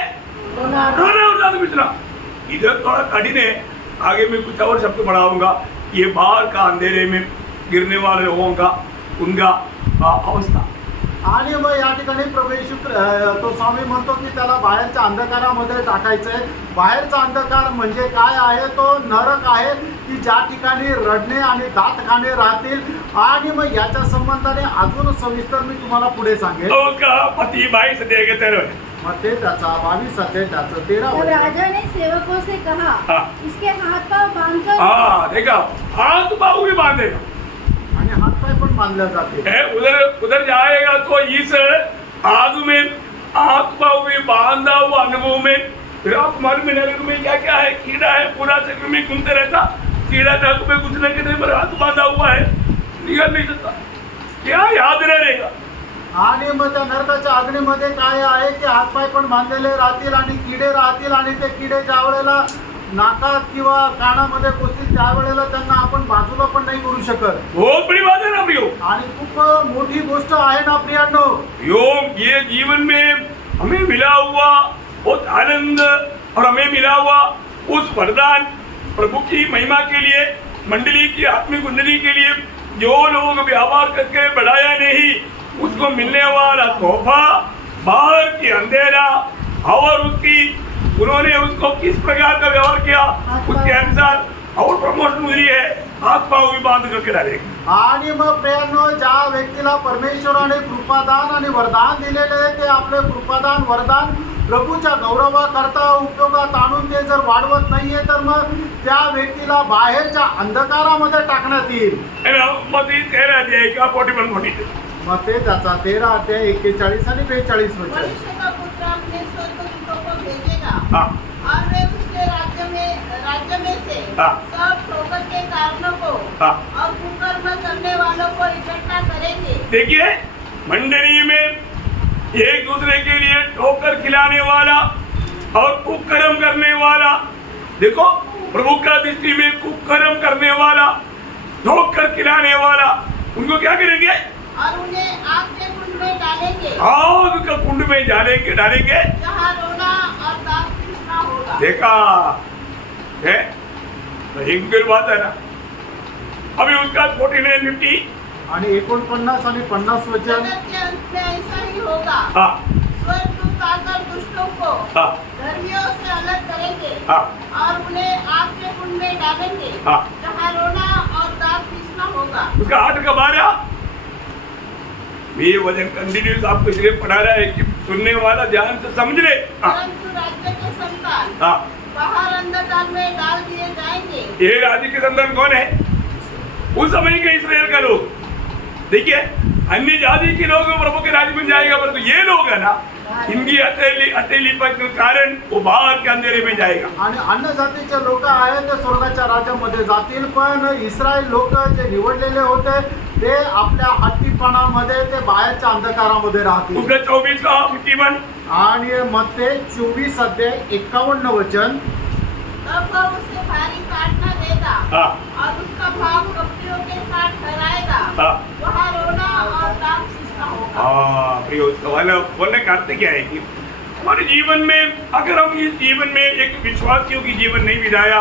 रोना और दांत पिसना। इधर थोड़ा कठिन है, आगे मैं कुछ और शब्द बढ़ाऊंगा। ये बाहर का अंधेरे में गिरने वाले लोगों का उनका अवस्था। आणि मग या ठिकाणी प्रभू येशू तो स्वामी म्हणतो की त्याला बाहेरच्या अंधकारामध्ये टाकायचंय। बाहेरचा अंधकार म्हणजे काय आहे? तो नरक आहे की ज्या ठिकाणी रडणे आणि दात खाणे राहतील। आणि मग याच्या संबंधाने अजून सविस्तर मी तुम्हाला पुढे सांगेन। तो का पति 22 अध्याय के 13 मग ते त्याचा 22 अध्याय त्याचं 13 तब वचन। राजा ने सेवकों से कहा, हाँ। इसके हाथ पांव बांधकर हाँ देखा, हाथ पाँव भी बांधेगा, आणि हातपाय पण बांधले जाते। उधर जाएगा तो इस आग में हाथ पाँव भी बांधा हुआ अनुभव में। फिर आप मालूम है नरक में क्या क्या है? कीड़ा है, पूरा शरीर में घूमते रहता, कीड़ा नरक में घुसने के टाइम पर हाथ बांधा हुआ है, निकल नहीं सकता, क्या याद रहेगा? आणि मग त्या नरकाच्या अग्नीमध्ये काय आहे की हातपाय पण बांधलेले राहतील आणि किडे राहतील आणि ते किडे ज्या वेळेला नाकात किंवा कानामध्ये घुसतील त्यावेळेला त्यांना आपण बाजूला पण नाही करू शकत। बहुत बड़ी बात है ना प्रियो, आणि खूप मोठी गोष्ट आहे ना प्रियांनो। योग ये जीवन में हमें मिला हुआ बहुत आनंद और हमें मिला हुआ उस वरदान प्रभु की महिमा के लिए, मंडली की आत्मिक उन्नति के लिए जो लोग व्यवहार करके बढ़ाया नहीं, उसको मिलने वाला तोहफा बाहर की अंधेरा और उसकी उन्होंने उसको किस प्रकार का व्यवहार किया उसके अनुसार और प्रमोशन हुई है, हाथ पाँव भी बांध करके डालेगी। आणि मग प्रियांनो ज्या व्यक्तीला परमेश्वराने कृपादान आणि वरदान दिलेले आहे ते आपले कृपादान वरदान प्रभूच्या गौरवाकरता उपयोगात आणून ते जर वाढवत नाहीये तर मग त्या व्यक्तीला बाहेरच्या अंधकारामध्ये टाकण्यात येईल। मती 13 अध्याय का 41-42 मग ते त्याचा 13 अध्याय 41 आणि 42 वचन। मनुष्य का पुत्र अपने स्वर्गदूतों को भेजेगा हाँ और वे उसके राज्य में से हाँ। सब ठोकर के कारणों को हाँ। और कुकर्म करने वालों को इकट्ठा करेंगे। देखिए मंडली में एक दूसरे के लिए ठोकर खिलाने वाला और कुकर्म करने वाला, देखो प्रभु का दृष्टि में कुकर्म करने वाला, ठोकर खिलाने वाला, उनको क्या करेंगे? और उन्हें आग के कुंड में डालेंगे, आग का कुंड में डालेंगे। जहाँ रोना और दांत पीसना होगा। देखा है, भयंकर बात है ना। अभी उसका 49-50 आणि 49 आणि 50 वचन। जगत के अंत में ऐसा ही होगा। हाँ स्वर्गदूत आकर दुष्टों को हाँ धर्मियों से अलग करेंगे हाँ और उन्हें आग के कुंड में डालेंगे, हाँ। जहाँ रोना और दांत पीसना होगा। उसका 8 का 12 ये वजन कंटिन्यूस आपको इसलिए पढ़ा रहा है कि सुनने वाला ध्यान से समझ ले। हाँ परंतु राज्य के संतान हाँ, बाहर अंधकार में डाल दिए जाएंगे। ये राज्य के संतान कौन है? उस समय के इस्राएल का लोग। देखिए अन्य जाति के लोग प्रभु के राज्य में जाएगा, परंतु ये लोग है ना, इनकी अटेली पर के कारण वो बाहर के अंधेरे में जाएगा। आणि अन्य जातीचे लोक आहेत ते स्वर्गाच्या राज्यामध्ये जातील, पण इस्रायल लोक जे निवडलेले होते ते आपल्या हट्टीपणामध्ये ते बाहेरच्या अंधकारामध्ये राहतील। उसका 24 का 51 आणि मत्ते 24 अध्याय 51 वचन। तब वह उसे भारी काट न देगा हाँ और उसका भाव कपड़ियों के साथ ठहराएगा। हाँ वहाँ रोना और दांत पीसना होगा। हाँ प्रियो, बोलने का अर्थ क्या है कि हमारे जीवन में अगर हम इस जीवन में एक विश्वासियों की जीवन नहीं बिताया,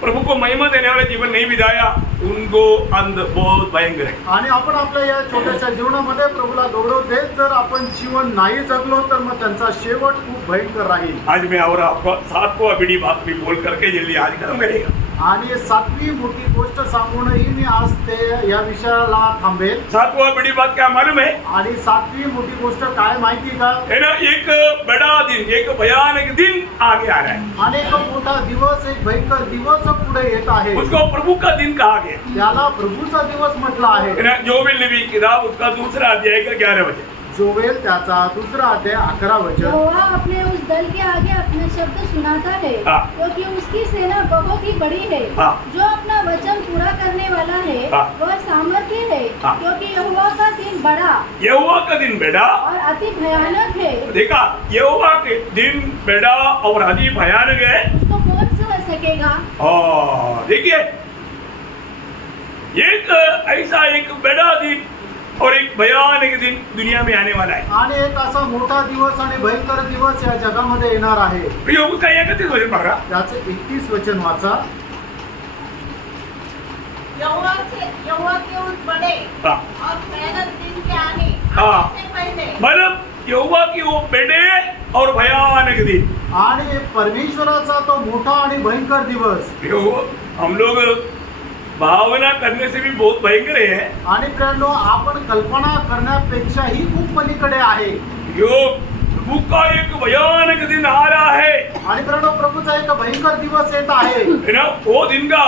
प्रभु को महिमा देने वाला जीवन नहीं बिताया, उनको अंत बहुत भयंकर है. आणि आपण आपल्या या छोट्याशा जीवनामध्ये प्रभूला गौरव देत जर आपण जीवन नाही जगलो तर मग त्यांचा शेवट खूप भयंकर राहील. आज मैं और आपको 7वां बड़ी बात भी बोल करके जल्दी आज खत्म करेगा. आणि 7वी मोठी गोष्ट सांगूनही मी आज ते या विषयाला थांबेल. 7वां बड़ी बात क्या मालूम है? आणि 7वी मोठी गोष्ट काय माहिती का? है ना, एक बड़ा दिन, एक भयानक दिन आगे आ रहा है. आणि एक मोठा दिवस, एक भयंकर दिवस पुढे येत आहे. उसको प्रभु का दिन कहा गया. त्याला प्रभूचा दिवस म्हटलं आहे. है ना, जोवेल नबी की किताब उसका 2रा अध्याय का 11 वचन. जोवेल त्याचा 2रा अध्याय 11 वचन. यहोवा अपने उस दल के आगे अपने शब्द सुनाता है, हाँ। क्योंकि उसकी सेना बहुत ही बड़ी है. हाँ। जो अपना वचन पूरा करने वाला है हाँ। वह सामर्थ्य है. हाँ। क्योंकि यहोवा का दिन बड़ा यहोवा का दिन बेड़ा, और अति भयानक है. देखा, यहोवा के दिन बेड़ा और अति भयानक है. उसको कौन सह सकेगा? देखिए, एक ऐसा एक बड़ा दिन और एक भयानक दिन दुनिया में आने वाला है. आणि एक असा मोठा दिवस आणि भयंकर दिवस या जगामध्ये येणार आहे. प्रियो, उसका 31 वचन पकड़ा. त्याचे 31 वचन वाचा. यहोवा के उस बड़े हाँ. और भयानक दिन के आने हाँ. से पहले मतलब यहोवा की वो बड़े और भयानक दिन. आणि परमेश्वराचा तो मोठा आणि भयंकर दिवस. प्रियो, हम लोग भावना करने से भी बहुत भयंकर है. आणि प्रियांनो, आपण कल्पना करण्यापेक्षाही खूप पलीकडे आहे. यो प्रभु का एक भयानक दिन आ रहा है. आणि प्रियांनो, प्रभूचा एक भयंकर दिवस येत आहे. है ना, वो दिन का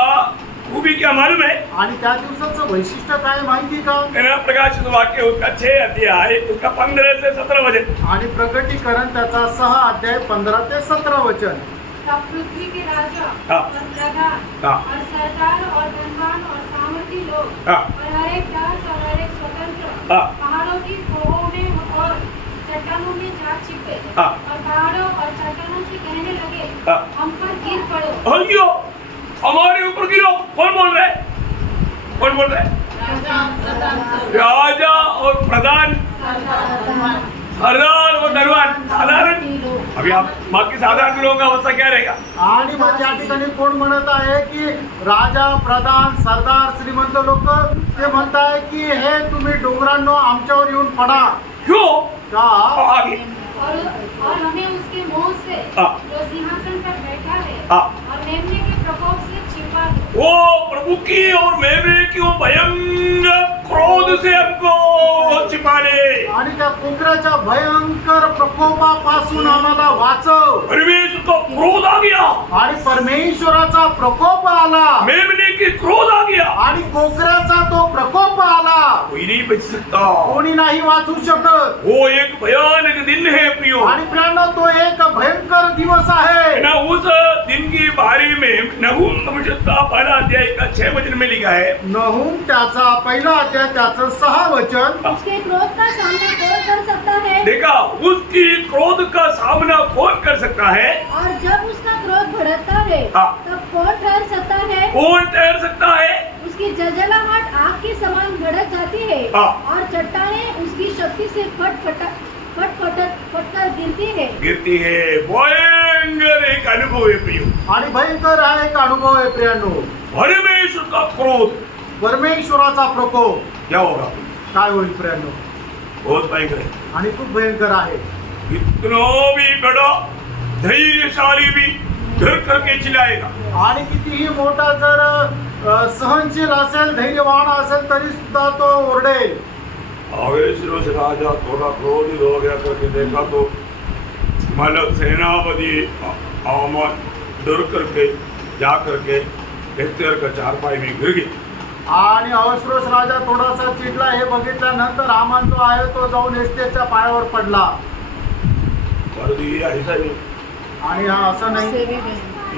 खूबी क्या मालूम है? आणि त्या दिवसाचं वैशिष्ट्य काय माहिती का? है ना, प्रकाशित वाक्य उसका 6 अध्याय उसका 15 से 17 वचन. आणि प्रकटीकरण त्याचा 6 अध्याय 15 ते 17 वचन. तब पृथ्वी के राजा हाँ। और प्रधान हाँ। और सरदार और धनवान और सामर्थी लोग हाँ। और हर एक दास और हर एक स्वतंत्र हाँ। पहाड़ों की गुफाओं में और चट्टानों में जा छिपे हाँ। और पहाड़ों और चट्टानों से कहने लगे, हाँ। हम पर गिर पड़ो. अयो, हमारे ऊपर गिरो. कौन बोल रहा है? कौन बोल रहा है? राजा और प्रधान, सरदार और धनवान. साधारण, अभी आप बाकी साधारण लोगों का अवस्था क्या रहेगा? आणि मग या ठिकाणी कोण म्हणत आहे की राजा, प्रधान, सरदार, श्रीमंत लोक ते म्हणत आहे की हे तुम्ही डोंगरांनो आमच्यावर येऊन पडा. क्यों? का? आगे. और हमें उसके मुंह से हाँ। जो सिंहासन पर बैठा है हाँ। और मेमने के प्रकोप से छिपा दो. वो प्रभु की और मेरे की वो भयंकर क्रोध से हमको छिपा ले. आणि त्या कोकऱ्याच्या भयंकर प्रकोपापासून आम्हाला वाचव. परमेश्वर का क्रोध आ गया. आणि परमेश्वराचा प्रकोप आला. मेमने की क्रोध आ गया. आणि कोकऱ्याचा तो प्रकोप आला. कोई नहीं बच सकता. कोणी नाही वाचू शकत. वो एक भयानक दिन है प्रियो. आणि प्रियांनो, तो एक भयंकर दिवस आहे. ना उस दिन की बारे में नहूम नबूवत का पहला अध्याय का 6 वचन में लिखा है. नहूम त्याचा पहिला अध्याय त्याचं 6 वचन. उसके क्रोध का सामना कौन कर सकता है? देखा, उसकी क्रोध का सामना कौन कर सकता है? और जब उसका क्रोध भड़कता है हाँ। तब कौन ठहर सकता है? कौन ठहर सकता है? उसकी जलजलाहट आग के समान भड़क जाती है हाँ। और चट्टानें उसकी शक्ति से फटकर गिरती है. गिरती है. भयंकर एक अनुभव है प्रियो. आणि भयंकर हा एक अनुभव आहे प्रियांनो. परमेश्वर का क्रोध परमेश्वराचा प्रकोप क्या होगा? काय होईल प्रियांनो? बहुत भयंकर है. आणि खूप भयंकर आहे. इतना भी बड़ा धैर्यशाली भी डर करके चिल्लाएगा. आणि कितीही मोठा जर सहनशील असेल, धैर्यवान असेल तरी सुद्धा तो ओरडेल. अवेश्वरों राजा थोड़ा क्रोधित हो गया करके देखा तो मलक सेनापति आमान डर करके जा करके एस्तेर का चारपाई में गिर गई. आणि अवश्रोष राजा थोडासा चिडला. हे बघितल्यानंतर हामान जो आहे तो जाऊन एस्तेरच्या पायावर पडला. पर ये ऐसा नहीं. आणि हा असं नाही.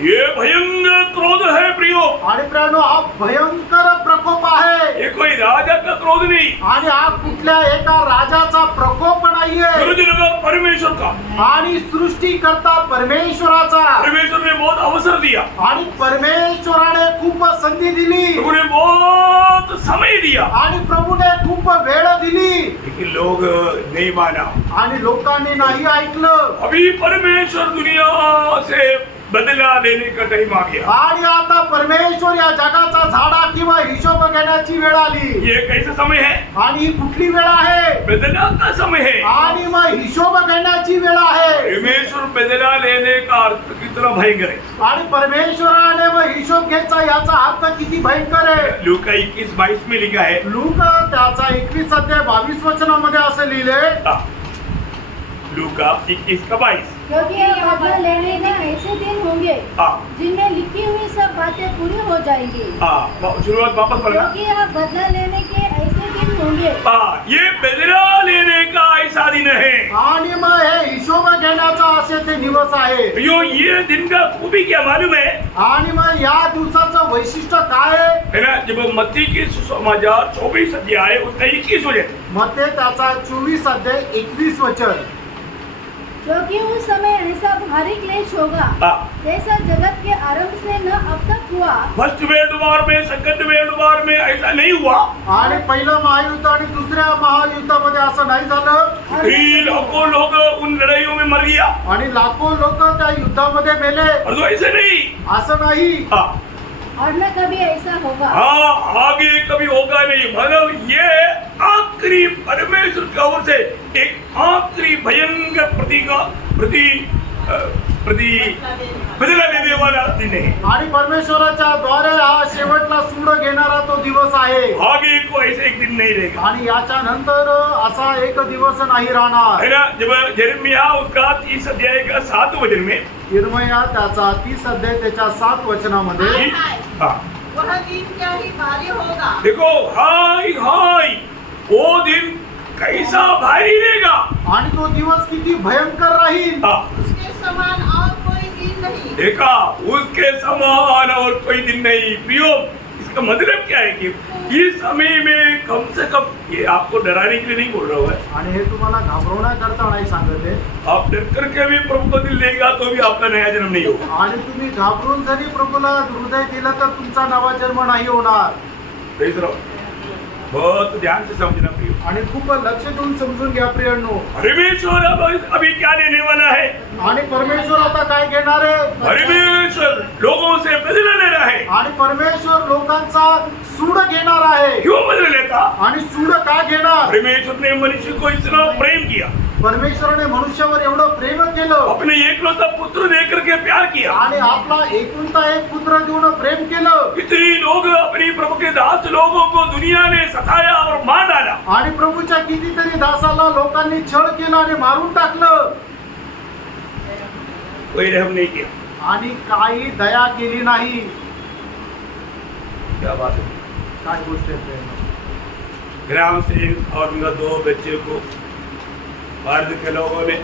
ये भयंकर क्रोध है प्रियो. आणि प्रियांनो, हा भयंकर प्रकोप आहे. ये कोई राजा का क्रोध नहीं. आणि हा कुठल्या एका राजाचा प्रकोप नाहीये. सृजनकर परमेश्वर का. आणि सृष्टीकर्ता परमेश्वराचा. परमेश्वर ने बहुत अवसर दिया. आणि परमेश्वराने खूप संधी दिली. प्रभु ने बहुत समय दिया. आणि प्रभूने खूप वेळ दिली. लेकिन लोग नहीं माना. आणि लोकांनी नाही ऐकलं. अभी परमेश्वर दुनिया से बदला लेने का टाइम आ गया। आणि आता परमेश्वर या जगाचा झाडा किंवा हिशोब घेण्याची वेळ आली। ये कैसा समय है? आणि ही कुठली वेळ आहे? बदला का समय है। आणि मग हिशोब घेण्याची वेळ आहे। परमेश्वर बदला लेने का अर्थ कितना भयंकर है। आणि परमेश्वराने मग हिशोब घ्यायचा याचा अर्थ किती भयंकर आहे। लूका 21:22 में लिखा है। लूक त्याचा 21 अध्याय 22 वचनामध्ये असं लिहिले। लूका 21:22। क्योंकि यह बदला लेने के ऐसे दिन होंगे जिनमें लिखी हुई सब बातें पूरी हो जाएंगी। शुरुआत वापस पढ़ना। क्योंकि यह बदला लेने के ऐसे दिन होंगे। ये बदला लेने का ऐसा दिन है। आणि मग हे हिशोब घेण्याचा असे ते दिवस आहे। यो ये दिन का खूबी क्या मालूम है? आणि मग या दिवसाचं वैशिष्ट्य काय है ना? जब मत्ती की सुसमाचार 24 अध्याय उसका 21 वचन। मत्ती त्याचा 24 अध्याय 21 वचन। क्योंकि उस समय ऐसा भारी क्लेश होगा जैसा जगत के आरंभ से न अब तक हुआ। फर्स्ट वर्ल्ड वॉर में, सेकंड वर्ल्ड वॉर में ऐसा नहीं हुआ। आणि पहिलं महायुद्ध आणि दुसऱ्या महायुद्धामध्ये असं नाही झालं। लाखों लोग उन लड़ाइयों में मर गया आणि लाखों लोक त्या युद्धामध्ये मेले। और तो ऐसे नहीं। असं नाही। और न कभी ऐसा होगा। आगे कभी होगा नहीं। मतलब ये आखिरी परमेश्वर की ओर से एक आखिरी भयंकर बदला लेने वाला दिन है। आणि परमेश्वराच्या द्वारे हा शेवटला सूड घेणारा तो दिवस आहे। आगे को ऐसे एक दिन नहीं रहेगा। आणि याच्या नंतर असा एक दिवस नाही राहणार। है ना? जब यिर्मयाह उसका 30 अध्याय का 7 वचन में, यिर्मयाह त्याचा 30 अध्याय त्याच्या 7 वचनामध्ये वह दिन क्या ही भारी होगा। देखो, हाय हाय वो दिन कैसा भारी रहेगा। आणि तो दिवस किती भयंकर राहील। उसके समान और कोई दिन नहीं। देखा, उसके समान और कोई दिन नहीं। प्रियो, इसका मतलब क्या है कि इस समय में कम से कम, ये आपको डराने के लिए नहीं बोल रहा हूँ है। आणि हे तुम्हाला घाबरवण्याकरता नाही सांगत आहे। आप डर करके भी प्रभु को दिल देगा तो भी आपका नया जन्म नहीं होगा। आणि तुम्ही घाबरून जरी प्रभूला हृदय दिलं तर तुमचा नवा जन्म नाही होणार। बहुत ध्यान से समझना प्रियो। आणि खूप लक्ष देऊन समजून घ्या प्रियांनो। परमेश्वर अभी क्या देने वाला है? आणि परमेश्वर आता काय घेणार आहे? परमेश्वर लोगों से बदला ले रहा है। आणि परमेश्वर लोकांचा सूड घेणार आहे। क्यों बदला लेता? आणि सूड का घेणार? परमेश्वर ने मनुष्य को इतना प्रेम किया। परमेश्वराने मनुष्यावर एवढं प्रेम केलं। अपने एकलौता पुत्र देकर के प्यार किया। आणि आपला एकुलता एक पुत्र देऊन प्रेम केलं। कितने लोग अपने प्रभु के दास लोगों को दुनिया ने सताया और मार डाला। आणि प्रभूच्या कितीतरी दासाला लोकांनी छळ केला आणि मारून टाकलं। कोई रहम नहीं किया। आणि काही दया केली नाही। क्या बात है? काय गोष्ट आहे? ग्राम से और उनका 2 बच्चे को भारत के लोगों ने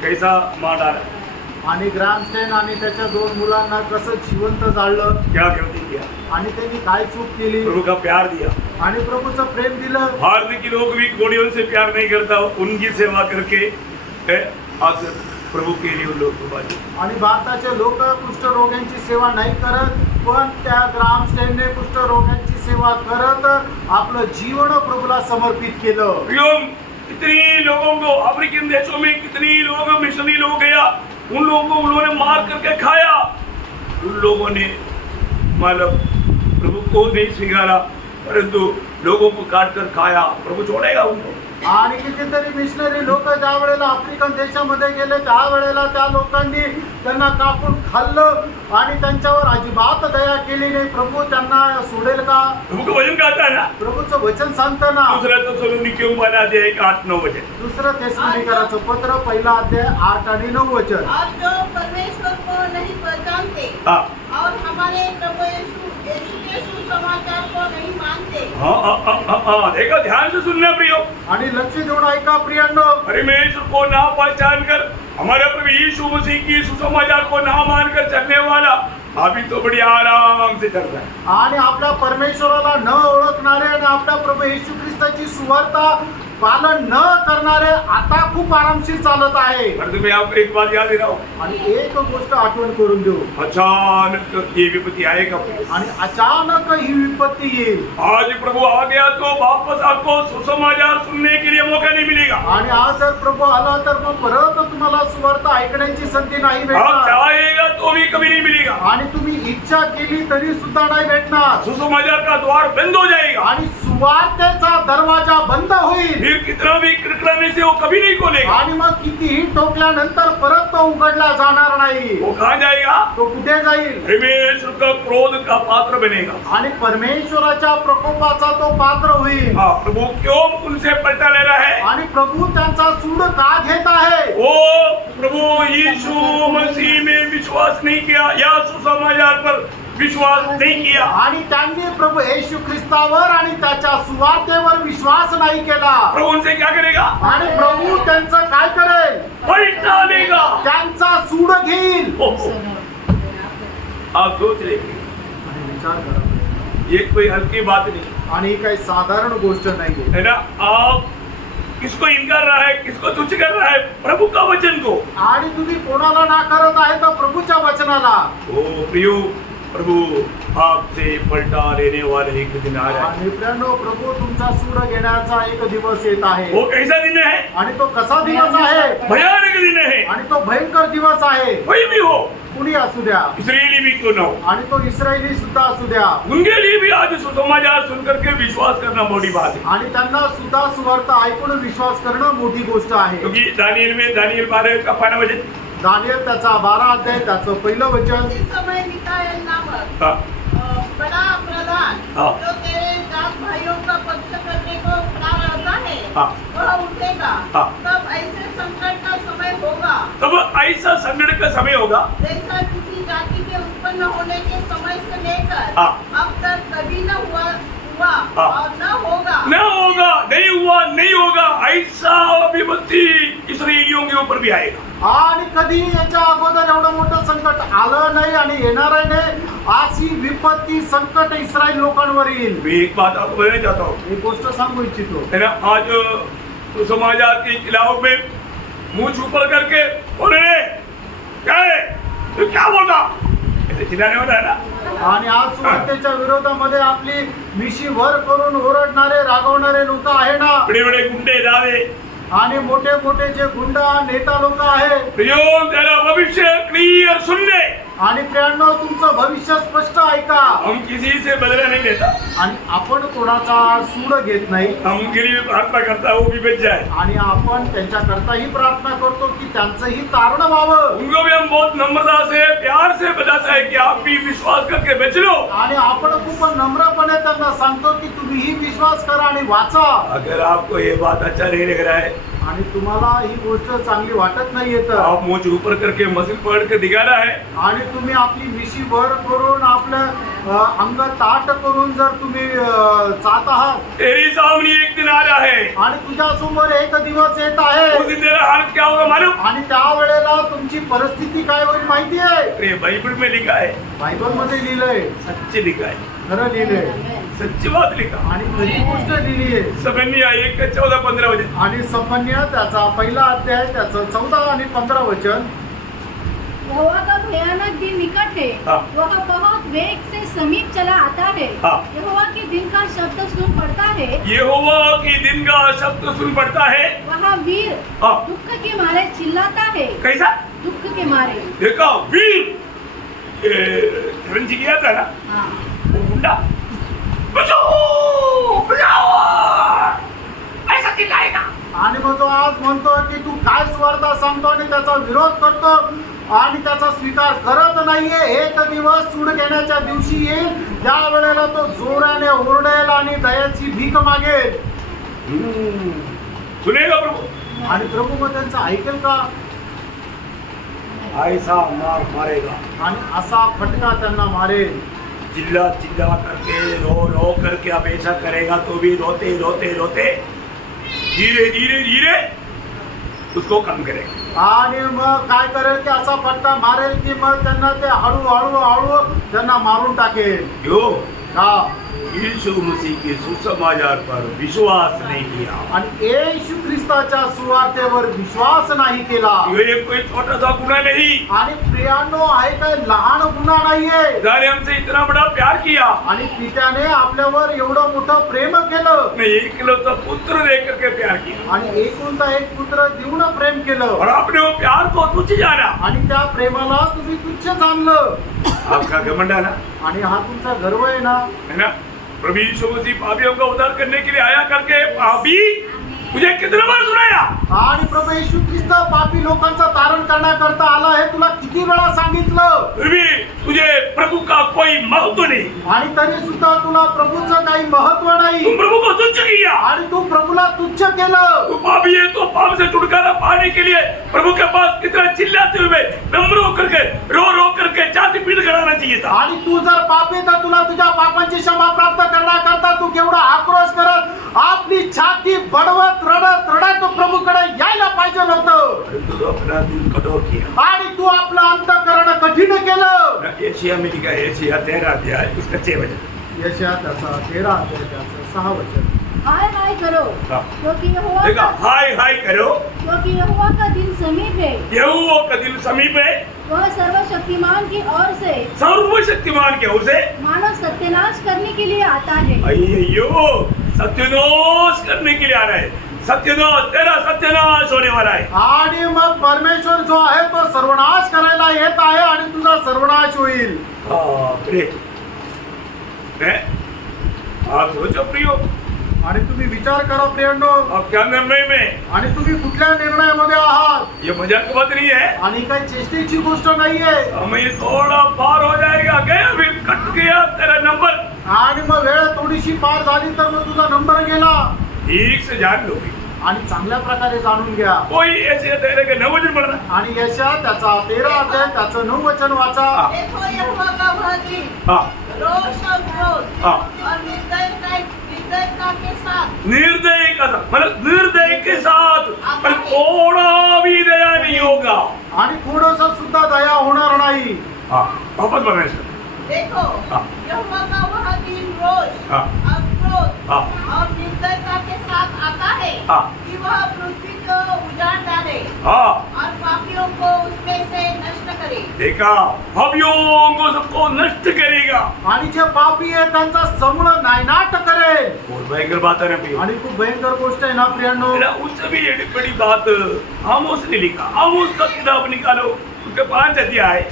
कैसा मार डाला। आणि ग्रामस्टेन आणि त्याच्या 2 मुलांना कसं जिवंत जाळलं। क्या गलती किया? आणि त्यांनी काय चूक केली? प्रभु का प्यार दिया। आणि प्रभूचं प्रेम दिलं। भारत के लोग भी घोड़ियों से प्यार नहीं करता, उनकी सेवा करके आकर प्रभु के लिए लोग बाजी। आणि भारताचे लोक कुष्ठरोग्यांची सेवा नाही करत, पण त्या ग्रामस्टेनने कुष्ठरोग्यांची सेवा करत आपलं जीवन प्रभूला समर्पित केलं। कितनी लोगों को अफ्रीकन देशों में कितनी लोग मिशनरी लोग गया, उन लोगों को उन्होंने मार करके खाया। उन लोगों ने मतलब प्रभु को नहीं स्वीकारा, परंतु लोगों को काट कर खाया। प्रभु छोड़ेगा उनको? आणि कितीतरी मिशनरी लोक ज्या वेळेला आफ्रिकन देशामध्ये गेले त्यावेळेला त्या लोकांनी त्यांना कापून खाल्लं आणि त्यांच्यावर अजिबात दया केली नाही। प्रभू त्यांना सोडेल का? प्रभु का वचन कहता है ना, प्रभूचं वचन सांगतं ना। दूसरा थेसलोनिकियों वाला अध्याय 8-9 वचन। दुसरं थेसलोनिकराचं पत्र 1 अध्याय 8 आणि 9 वचन। और जो परमेश्वर को नहीं पहचानते और हमारे प्रभु यीशु के सुसमाचार को नहीं मानते। देखो, ध्यान से सुनना प्रियो। आणि लक्ष देऊन ऐका प्रियांनो। परमेश्वर को ना पहचान कर हमारे प्रभु यीशु मसीह की सुसमाचार को ना मानकर चलने वाला अभी तो बड़ी आराम से चल रहा है। आणि आपल्या परमेश्वराला न ओळखणारे आणि आपल्या प्रभू येशू ख्रिस्ताची सुवार्ता पालन न करणारे आता खूप आरामशीर चालत आहे. और तुम्हें आपको एक बात याद दिलाओ, आणि एक गोष्ट आठवण करून देऊ, अचानक ये विपत्ति आएगा आणि अचानक ही विपत्ती येईल. आज प्रभु आ गया तो वापस आपको सुसमाचार सुनने के लिए मौका नहीं मिलेगा. आणि आज जर प्रभु आला तर मग परत तुम्हाला सुवार्थ ऐकण्याची संधी नाही आप भेटणार. चाहेगा तो भी कभी नहीं मिलेगा. आणि तुम्ही इच्छा केली तरी सुद्धा नाही भेटणार. सुसमाचार का द्वार बंद हो जाएगा. आणि सुवार्तेचा दरवाजा बंद होईल. फिर कितना भी खटखटाने से वो कभी नहीं खोलेगा. आणि मग कितीही ठोकल्यानंतर परत तो उघडला जाणार नाही. वो कहाँ जाएगा? तो कुठे जाईल? परमेश्वर का क्रोध का पात्र बनेगा. आणि परमेश्वराच्या प्रकोपाचा तो पात्र होईल. हाँ, प्रभु क्यों उनसे पलटा ले रहा है? आणि प्रभू त्यांचा सूड का घेत आहे? वो प्रभु यीशु मसीह में विश्वास नहीं किया या सुसमाचार पर विश्वास नहीं किया. आणि त्यांनी प्रभु येशू ख्रिस्तावर आणि त्याच्या सुवार्तेवर विश्वास नाही केला. प्रभु उनसे क्या करेगा? आणि प्रभू त्यांचं काय करेल? पलटा लेगा. त्यांचा सूड घेईल. हो, हो. आप सोच रहे आणि विचार करा, ये कोई हल्की बात नहीं आणि ही काही साधारण गोष्ट नाहीये. है ना. आप किसको इनकार रहा है, किसको तुच्छ कर रहा है? प्रभु का वचन को. आणि तुम्ही कोणाला नाकारत आहे तर प्रभूच्या वचनाला. ओ प्रियो, प्रभु आपसे पलटा लेने वाले एक दिन आ रहा है. आणि मित्रांनो, प्रभू तुमचा सूड घेण्याचा एक दिवस येत आहे. वो कैसा दिन है? आणि तो कसा दिवस आहे? भयानक दिन है. आणि तो भयंकर दिवस आहे. कोई भी हो, कुणी असू द्या, इसराइली भी क्यों ना हो, आणि तो इस्रायली सुद्धा असू द्या, उनके लिए भी आज सुसमाचार सुनकर के विश्वास करना बड़ी बात है. आणि त्यांना सुद्धा सुवार्थ ऐकून विश्वास करणं मोठी गोष्ट आहे. क्योंकि दानियल 12 का 5 वचन. दानिएल त्याचा 12 अध्याय त्याचं पहिलं वचन. इस समय मिकाएल नामक हाँ, बड़ा प्रधान हाँ. जो तेरे जात भाइयों का पक्ष करने को खड़ा रहता है, हाँ. वह उठेगा. हाँ. तब ऐसे संकट का समय होगा तब ऐसा संकट का समय होगा जैसा किसी जाति के उत्पन्न होने के समय से लेकर हाँ. अब तक कभी न हुआ हाँ. और न होगा. न होगा, नहीं हुआ, नहीं होगा. ऐसा विपत्ति इसराइलियों के ऊपर भी आएगा. आणि कधी याच्या अगोदर एवढं मोठं संकट आलं नाही आणि येणार नाही. अशी विपत्ती संकट इस्रायल लोकांवर येईल. मैं एक बात आपको बोलना चाहता हूँ, एक गोष्ट सांगू इच्छितो. है ना. आज सुसमाचार के खिलाफ में मुंह छुपल करके बोले क्या है, तो क्या बोलता, ऐसे चिल्लाने वाला है ना. आणि आज सुवार्तेच्या विरोधामध्ये आपली मिशी वर करून ओरडणारे रागवणारे लोक आहे ना. बड़े बड़े गुंडे दावे, आणि मोठे मोठे जे गुंड नेता लोक आहे. प्रियो तेरा भविष्य क्लियर सुन ले. आणि प्रियांनो, तुमचं भविष्य स्पष्ट ऐका. हम किसी से बदला नहीं लेता. आणि आपण कोणाचा सूड घेत नाही. हम उनके लिए प्रार्थना करता वो भी बच जाए. आणि आपण त्यांच्याकरताही प्रार्थना करतो की त्यांचंही तारण व्हावं. उनको भी हम बहुत नम्रता से प्यार से बताता है कि आप भी विश्वास करके बच लो. आणि आपण खूप नम्रपणे त्यांना सांगतो की तुम्हीही विश्वास करा आणि वाचा. अगर आपको ये बात अच्छा नहीं लग रहा है, आणि तुम्हाला ही गोष्ट चांगली वाटत नाहीये तर, आप मुझ ऊपर करके मसल पकड़ के दिखाना है. आणि तुम्ही आपली मिशी वर करून आपलं अंग ताट करून जर तुम्ही जात आहात, तेरी सामने एक दिन आ रहा है. आणि तुझ्यासमोर एक दिवस येत उस आहे, दिन तेरा हालत क्या होगा मालूम? आणि त्यावेळेला तुमची परिस्थिती काय होईल माहिती आहे? ये बाइबल में लिखा है, बायबल मध्ये लिहिलंय, सच्चे लिखा है, खरं लिहिलंय, सच्ची बात लिखा. आणि खरी गोष्ट लिहिली आहे. सबनिया 1:14-15 वचन. आणि सफन्या त्याचा पहिला अध्याय त्याचं 14 आणि 15 वचन. यहोवा का भयानक दिन निकट है, हाँ. वह बहुत वेग से समीप चला आता है. हाँ. यहोवा के दिन का शब्द सुन पड़ता है, यहोवा के दिन का शब्द सुन पड़ता है. वहाँ वीर हाँ. दुख के मारे चिल्लाता है. कैसा दुख के मारे. देखा वीर धर्म जी किया था ना, हाँ. वो गुंडा बचाओ बचाओ ऐसा चिल्लाएगा. आणि मग तो आज म्हणतो की तू काय स्वार्थ सांगतो आणि त्याचा विरोध करतो आणि त्याचा स्वीकार करत नाहीये. एक दिवस सूड घेण्याच्या दिवशी येईल, त्या वेळेला तो जोराने ओरडेल आणि दयाची भीक मागेल. सुनेगा प्रभु. आणि प्रभू मग त्यांचं ऐकेल का? ऐसा मार मारेगा. आणि असा फटका त्यांना मारेल. चिल्ला चिल्ला करके रो रो करके अपेक्षा करेगा तो भी रोते रोते रोते धीरे धीरे धीरे उसको कम करेगा. आणि मग काय करेल की असा फटका मारेल की मग त्यांना ते हळू हळू हळू त्यांना मारून टाकेल. क्यों? का? यीशु मसीह के सुसमाचार पर विश्वास नहीं किया, आणि येशू ख्रिस्ताच्या सुवार्तेवर विश्वास नाही केला, ये कोई छोटा सा गुनाह नहीं, आणि प्रियांनो आहे काय लहान गुन्हा नाहीये, खुदा ने हमसे इतना बड़ा प्यार किया, आणि पित्याने आपल्यावर एवढं मोठं प्रेम केलं, अपने एकलौता पुत्र दे करके प्यार किया, आणि एकुलता एक पुत्र देऊन प्रेम केलं, और आपने वो प्यार को तुच्छ जाना। आणि त्या प्रेमाला तुम्ही तुच्छ जाणलं, आपका घमंड है ना, आणि हा तुमचा गर्व आहे ना, है ना? प्रभु यीशु मसीह पापियों का उद्धार करने के लिए आया करके पापी तुझे कितने बार सुनाया? आणि प्रभू येशू ख्रिस्त पापी लोकांचा तारण करण्याकरता आला हे तुला किती वेळा सांगितलं, फिर भी तुझे प्रभु का कोई महत्व नहीं, आणि तरी सुद्धा तुला प्रभूचं काही महत्व नाही, तुम प्रभु को तुच्छ किया, आणि तू प्रभूला तुच्छ केलं, तू पापी है तो पाप से छुटकारा पाने के लिए प्रभु के पास कितना चिल्लाते हुए नम्र होकर के रो करके छाती पीट कराना चाहिए था। आणि तू जर पापी तर तुला तुझ्या पापांची क्षमा प्राप्त करण्याकरता तू केवढा आक्रोश करत आपली छाती बडवत रडत प्रभूकडे यायला पाहिजे होतं, तू अपना दिल कठोर किया, आणि तू आपलं अंतःकरण कठीण केलं। एशिया में लिखा है, एशिया 13 अध्याय उसका 6 वचन। यशया त्याचा 13 अध्याय त्याचं 6 वचन। हाय हाय करो हाँ। क्योंकि यहोवा देखा, का हाय हाय करो, क्योंकि यहोवा का दिन समीप है, यहोवा का दिन समीप है, वह सर्वशक्तिमान की ओर से सर्वशक्तिमान के ओर से मानव सत्यानाश करने के लिए आता है। अय्यो सत्यानाश करने के लिए आ रहा है, सत्यानाश, तेरा सत्यानाश होने वाला है। आणि मग परमेश्वर जो आहे तो सर्वनाश करायला येत आहे, आणि तुझा सर्वनाश होईल। बापरे, आप सोचो प्रियो, आणि तुम्ही विचार करा प्रियांनो, आप क्या निर्णय में, आणि तुम्ही कुठल्या निर्णयामध्ये आहात, ये मजाक की बात नहीं है, आणि काही चेष्टेची गोष्ट नाहीये, हमें थोड़ा पार हो जाएगा, गया अभी कट गया तेरा नंबर, आणि मग वेळ थोडीशी पार झाली तर मग तुझा नंबर गेला, ठीक से जान लो, आणि चांगल्या प्रकारे जाणून घ्या। कोई ऐसे तेरे के 9 वचन पढ़ना, आणि यशा त्याचा 13 अध्याय त्याचं 9 वचन वाचा। देखो यहोवा का वह दिन हाँ रोष और क्रोध हाँ, और निर्दयता के साथ, निर्दय का साथ, मतलब निर्दय के साथ, पर थोड़ा भी दया नहीं होगा। आणि थोडंसं सुद्धा दया होणार नाही। हाँ, वापस बढ़ना इसका। देखो हाँ। यहोवा का वह दिन रोष हाँ। और क्रोध हाँ। और निर्दयता के साथ आता है, हाँ। कि वह पृथ्वी को उजाड़ डाले हाँ, और पापियों को उसमें से नष्ट करे। देखा, पापियों को सबको नष्ट करेगा। आणि जे पापी आहे त्यांचा समूळ नायनाट करेल। बहुत भयंकर बात है ना प्रिय। आणि खूप भयंकर गोष्ट आहे ना प्रियांनो। मेरा उससे भी ये बड़ी बात आमोस ने लिखा, आमोस का किताब निकालो, उसके 5 अध्याय,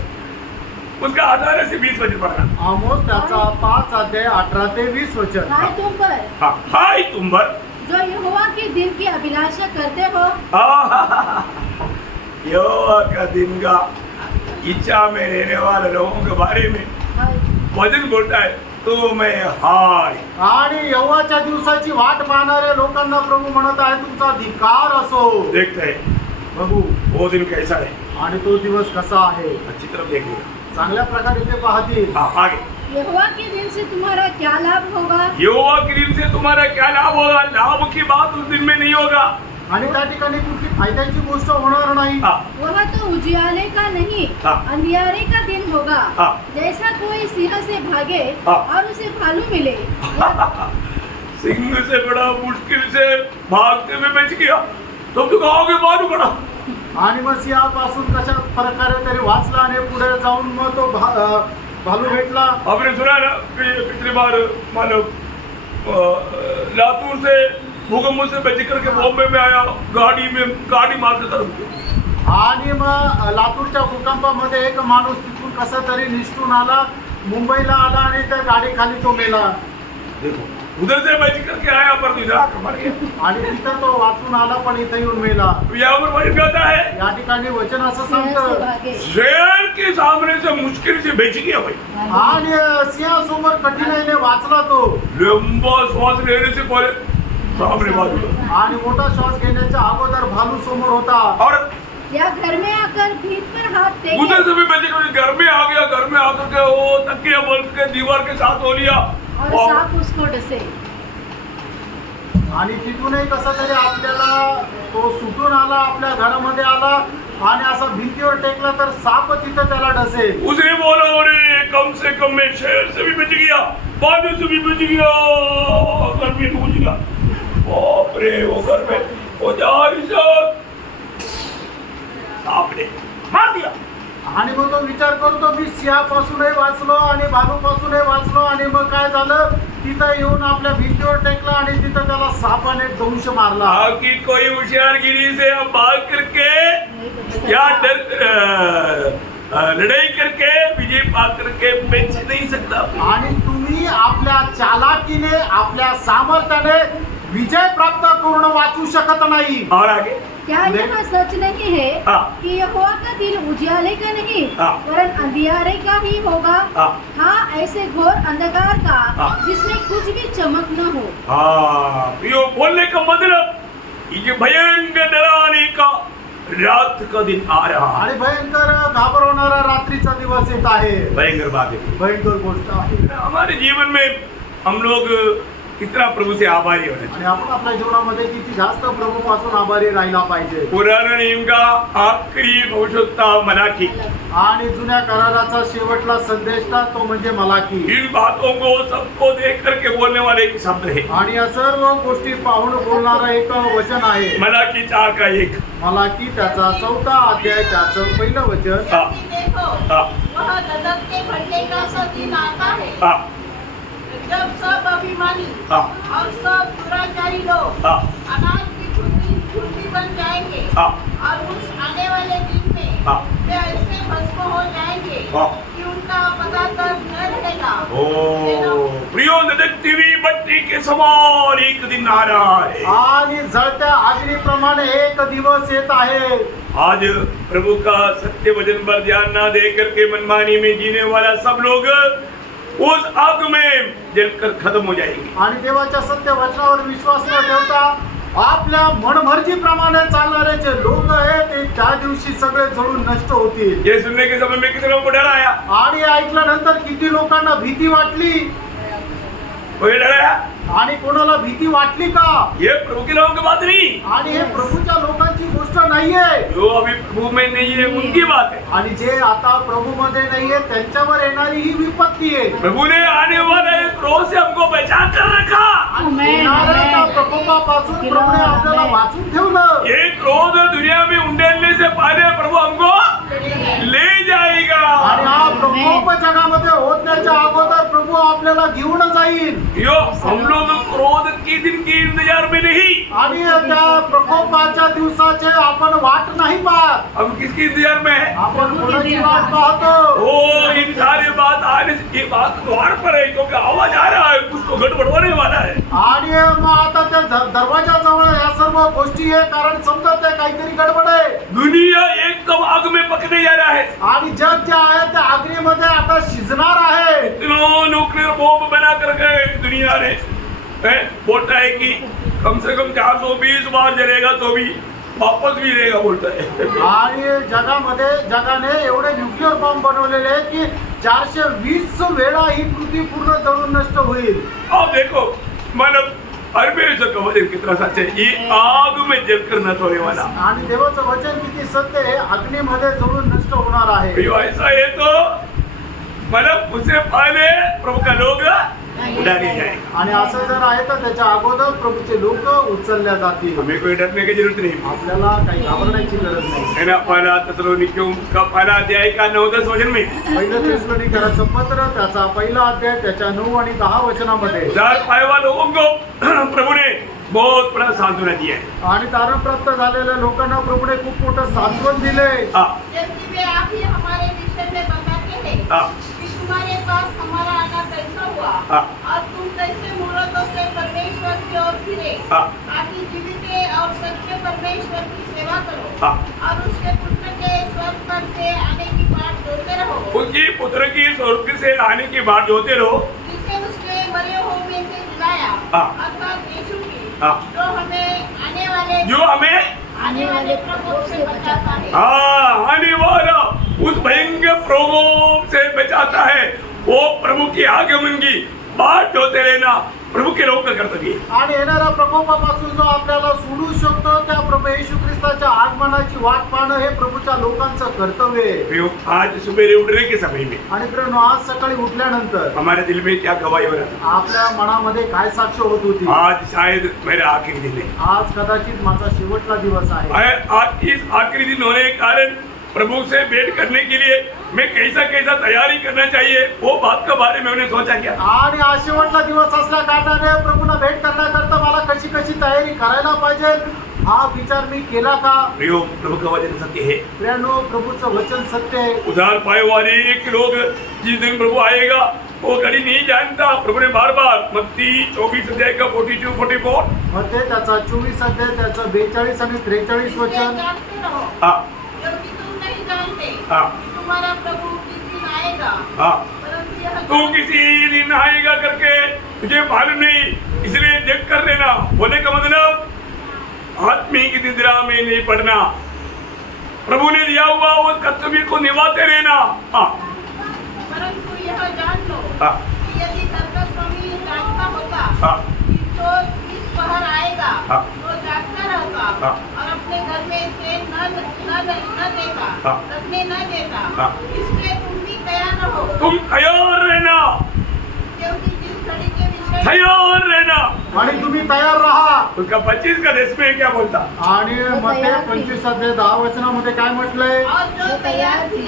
उसका 18 से 20 वचन पढ़ना। आमोस त्याचा 5 अध्याय 18 ते 20 वचन। हाय तुम पर हाँ, हाय तुम पर जो यहोवा के दिन की अभिलाषा करते हो, यहोवा का दिन का इच्छा में रहने वाले लोगों के बारे में वचन बोलता है, तो मैं हाय। आणि यहोवाच्या दिवसाची वाट पाहणाऱ्या लोकांना प्रभू म्हणत आहे तुमचा धिक्कार असो। देखते हैं बघू वो दिन कैसा है, आणि तो दिवस कसा आहे, अच्छी तरफ देखिएगा। चांगल्या प्रकारे ते पाहतील। हाँ, आगे। यहोवा के दिन से तुम्हारा क्या लाभ होगा? यहोवा के दिन से तुम्हारा क्या लाभ होगा? लाभ की बात उस दिन में नहीं होगा। आणि त्या ठिकाणी कुठली फायद्याची गोष्ट होणार नाही। हाँ, वह तो उजियाले का नहीं, हाँ। अंधियारे का दिन होगा। हाँ। जैसा कोई सिंह से भागे हाँ। और उसे भालू मिले, सिंह से बड़ा मुश्किल से भागते हुए बच गया, तुम तो कहोगे भालू बड़ा। आणि मग सिंहापासून कशा प्रकारे तरी वाचला आणि पुढे जाऊन मग तो भालू भेटला। आपने सुना ना पिछली बार मालूम लातूर से भूकंप से बच करके बॉम्बे में आया, गाडी मार के तरफ। आणि मग लातूरच्या भूकंपामध्ये एक माणूस तिथून कसा तरी निसटून आला, मुंबईला आला आणि त्या गाडीखाली तो मेला। देखो, उधर से बच करके आया पर तो इधर आकर मर गया। आणि तिथं तो वाचून आला पण इथं येऊन मेला। यहाँ पर वचन कहता है, या ठिकाणी वचन असं सिंह से सांगतं, भागे। शेर के सामने से मुश्किल से बच गया भाई। आणि सिंहासमोर कठीणाईने वाचला तो, लंबा श्वास लेने से पहले सामने बाजू, आणि मोठा श्वास घेण्याच्या अगोदर भालू समोर होता। और या घर में आकर भीत पर हाथ टेके, उधर से भी बच गया, घर में आ गया, घर में आकर के वो तकिया बोल के दीवार के साथ हो लिया और सांप उसको डसे। आणि तिथूनही कसा तरी आपल्याला तो सुटून आला, आपल्या घरामध्ये आला आणि असा भिंतीवर टेकला तर साप तिथं त्याला डसेल। उसने बोला, अरे कम से कम मैं शेर से भी बच गया, बाजू से भी बुझ गया, घर में बुझ गया, बाप रे, वो घर में वो आपने मार दिया. आणि मग तो विचार करतो मी सिंहापासूनही वाचलो आणि भालूपासूनही वाचलो आणि मग काय झालं तिथं येऊन आपल्या भिंतीवर टेकला आणि तिथं त्याला सापाने दंश मारला. आपकी कोई होशियारगिरी से हम भाग करके या लड़ाई करके विजय पा करके बेच नहीं सकता. आणि तुम्ही आपल्या चालाकीने आपल्या सामर्थ्याने विजय प्राप्त करून वाचू शकत नाही. और आगे क्या यहाँ सच नहीं है हाँ। कि यहोवा का दिल उजियाले का नहीं हाँ। वरन अंधियारे का ही होगा. हाँ। हाँ, ऐसे घोर अंधकार का हाँ। जिसमें कुछ भी चमक न हो. हाँ, यो बोलने का मतलब ये भयंकर डराने का रात का दिन आ रहा है. आणि भयंकर घाबरवणारा रात्रीचा दिवस येत आहे. भयंकर बात है. भयंकर गोष्ट आहे. हमारे जीवन में हम लोग कितना प्रभु से आभारी होने चाहिए. आणि आपण आपल्या जीवनामध्ये किती जास्त प्रभूपासून आभारी राहिला पाहिजे. पुराना नियम का आखिरी भविष्यवक्ता मलाकी. आणि जुन्या कराराचा शेवटला संदेश तो म्हणजे मलाकी. इन बातों को सबको देख करके बोलने वाले एक शब्द है. आणि या सर्व गोष्टी पाहून बोलणारा एक वचन आहे. मलाकी 4:1. मलाकी त्याचा 4 अध्याय त्याचं पहिलं वचन. हाँ। देखो हाँ। वह गजब के फटने का सा दिन आता है हाँ, जब सब अभिमानी हाँ। और सब दुराचारी लोग हाँ। अनाज की खुंडी बन जाएंगे हाँ। और उस आने वाले दिन में हाँ। वे ऐसे भस्म हो जाएंगे हाँ। कि उनका पता तक न रहेगा. ओ प्रियो धधकती हुई भट्टी के समान एक दिन आ रहा है. आणि जळत्या अग्नीप्रमाणे एक दिवस येत आहे. आज प्रभु का सत्य वचन पर ध्यान न दे करके मनमानी में जीने वाला सब लोग उस आग में जलकर खत्म हो जाएंगे. आणि देवाच्या सत्य वचनावर विश्वास न ठेवता आपल्या मनमर्जीप्रमाणे चालणारे जे लोक आहेत ते त्या दिवशी सगळे जळून नष्ट होतील. ये सुनने के समय में कितने लोगों को डर आया? आणि ऐकल्यानंतर किती लोकांना भीती वाटली. कोई डर आया? आणि कोणाला भीती वाटली का? ये प्रभु के लोगों की बात नहीं. आणि हे प्रभूच्या लोकांची गोष्ट नाहीये. जो अभी प्रभु में नहीं है उनकी बात है. आणि जे आता प्रभू मध्ये नाहीये त्यांच्यावर येणारी ही विपत्ती आहे. प्रभु ने आने वाले क्रोध से हमको बचा कर रखा. आमेन, येणाऱ्या त्या आमेन. प्रकोपापासून प्रभूने आपल्याला वाचून ठेवलं. ये क्रोध दुनिया में उंडेलने से पहले प्रभु हमको ले जाएगा. आणि हा प्रकोप जगामध्ये होण्याच्या अगोदर प्रभू आपल्याला घेऊन जाईल. यो हम लोग क्रोध की दिन की इंतजार में नहीं. आणि त्या प्रकोपाच्या दिवसाचे आपण वाट नाही पाहत. हम किसकी इंतजार में है? आपण कोणाची वाट पाहतो. ओ इन सारी बात आने से ये बात द्वार पर है क्योंकि आवाज आ रहा है कुछ तो गड़बड़ होने वाला है. आणि मग आता त्या दरवाजाजवळ या सर्व गोष्टी आहे कारण समजत आहे काहीतरी गडबड आहे. दुनिया एकदम आग में पकने जा रहा है. आणि जग जे आहे त्या अग्नीमध्ये आता शिजणार आहे. इतनो न्यूक्लियर बॉम्ब बना कर गए दुनिया ने. बोलता है कि कम से कम 420 बार जलेगा तो भी वापस भी रहेगा बोलता है. आणि जगाने एवढे न्यूक्लिअर बॉम्ब बनवलेले आहेत की 420 वेळा ही पृथ्वी पूर्ण जळून नष्ट होईल. अब देखो मानव परमेश्वर का वचन कितना सच है. ये आग में जलकर नष्ट होने वाला. आणि देवाचं वचन किती सत्य आहे. अग्नीमध्ये जळून नष्ट होणार आहे. भैया ऐसा है तो मतलब उससे पहले प्रभु का लोग उड़ाने जाएगा. आणि असं जर आहे तर त्याच्या अगोदर प्रभूचे लोक उचलल्या जातील. हमें कोई डरने की जरूरत नहीं. आपल्याला काही घाबरण्याची गरज नाही. है ना. पहला थिस्सलुनीकियों का पहला अध्याय का 9-10 वचन में पहिलं थिस्सलुनीकराचं पत्र त्याचा पहिला अध्याय त्याच्या 9 आणि 10 वचनामध्ये उधार पाए हुए लोगों को प्रभु ने बहुत बड़ा सांत्वना दिया है. आणि तारण प्राप्त झालेल्या लोकांना प्रभूने खूप मोठं सांत्वन दिले. हाँ. जबकि वे आप ही हमारे विषय में बताते हैं हाँ. कि तुम्हारे पास हमारा आना कैसा हुआ हाँ. और तुम कैसे मूर्तों से परमेश्वर की ओर फिरे हाँ. ताकि जीवित और सच्चे परमेश्वर की सेवा करो हाँ. और उसके पुत्र के स्वर्ग पर से आने की बाट जोते रहो. उनकी पुत्र की स्वर्ग से आने की बात जोते रहो. जिसे उसके मरे हुए में से जिलाया हाँ. अर्थात यीशु की हाँ. जो हमें जो हमें आने वाले प्रकोप से बचाता है. आने वाला उस भयंकर प्रकोप से बचाता है. वो प्रभु की आगमन की बाट जोते रहना प्रभु के लोग का कर्तव्य. आणि येणाऱ्या प्रकोपापासून जो आपल्याला सोडू शकतो त्या प्रभू येशू ख्रिस्ताच्या आगमन आगमनाची वाट पाहणं हे प्रभूच्या लोकांचं कर्तव्य आहे. प्रियो, आज सुबेरे उठने के समय में आणि प्रियो, आज सकाळी उठल्यानंतर हमारे दिल में क्या गवाही हो रहा था? आपल्या मनामध्ये काय साक्ष होत होती? आज शायद मेरा आखिरी दिन है। आज कदाचित माझा शेवटला दिवस आहे. आज इस आखिरी दिन होने के कारण प्रभु से भेंट करने के लिए मैं कैसा कैसा तैयारी करना चाहिए, वो बात के बारे में मैंने सोचा क्या। आणि आज शेवटला दिवस असल्या कारणाने प्रभूला भेट करण्याकरता मला कशी कशी तयारी करायला पाहिजे हा विचार मी केला का? प्रियो, प्रभु का वचन सत्य है। प्रियानो, प्रभूचं वचन सत्य आहे. उधार पाए वाले एक लोग जिस दिन प्रभु आएगा वो घड़ी नहीं जानता। प्रभु ने बार बार मत्ती 24 अध्याय का 42-44 मग ते त्याचा 24 अध्याय त्याचं 42 आणि 43 इसे वचन. जानते रहो, हाँ क्योंकि तुम नहीं जानते हाँ तुम्हारा प्रभु किस दिन आएगा। हाँ, परंतु यह तू किसी दिन आएगा करके तुझे मालूम नहीं, इसलिए देख कर लेना। बोले का मतलब आत्मिक निद्रा में नहीं पड़ना, प्रभु ने दिया हुआ वो कर्तव्य को निभाते रहना। हाँ परंतु यह जान लो हाँ कि यदि धरकर स्वामी जानता होता हाँ कि तो इस पहर आएगा हाँ। तो जागता रहता हाँ। और अपने घर में से न देता, हाँ। रखने न देता। हाँ। इसलिए तुम भी तैयार रहो, तुम तैयार रहना, क्योंकि जिस घड़ी के विषय तैयार रहना। आणि तुम्ही तयार राहा. उसका 25 का देश में क्या बोलता? आणि मत्ते 25 अध्याय 10 वचनामध्ये काय म्हटलंय? और जो तैयार थी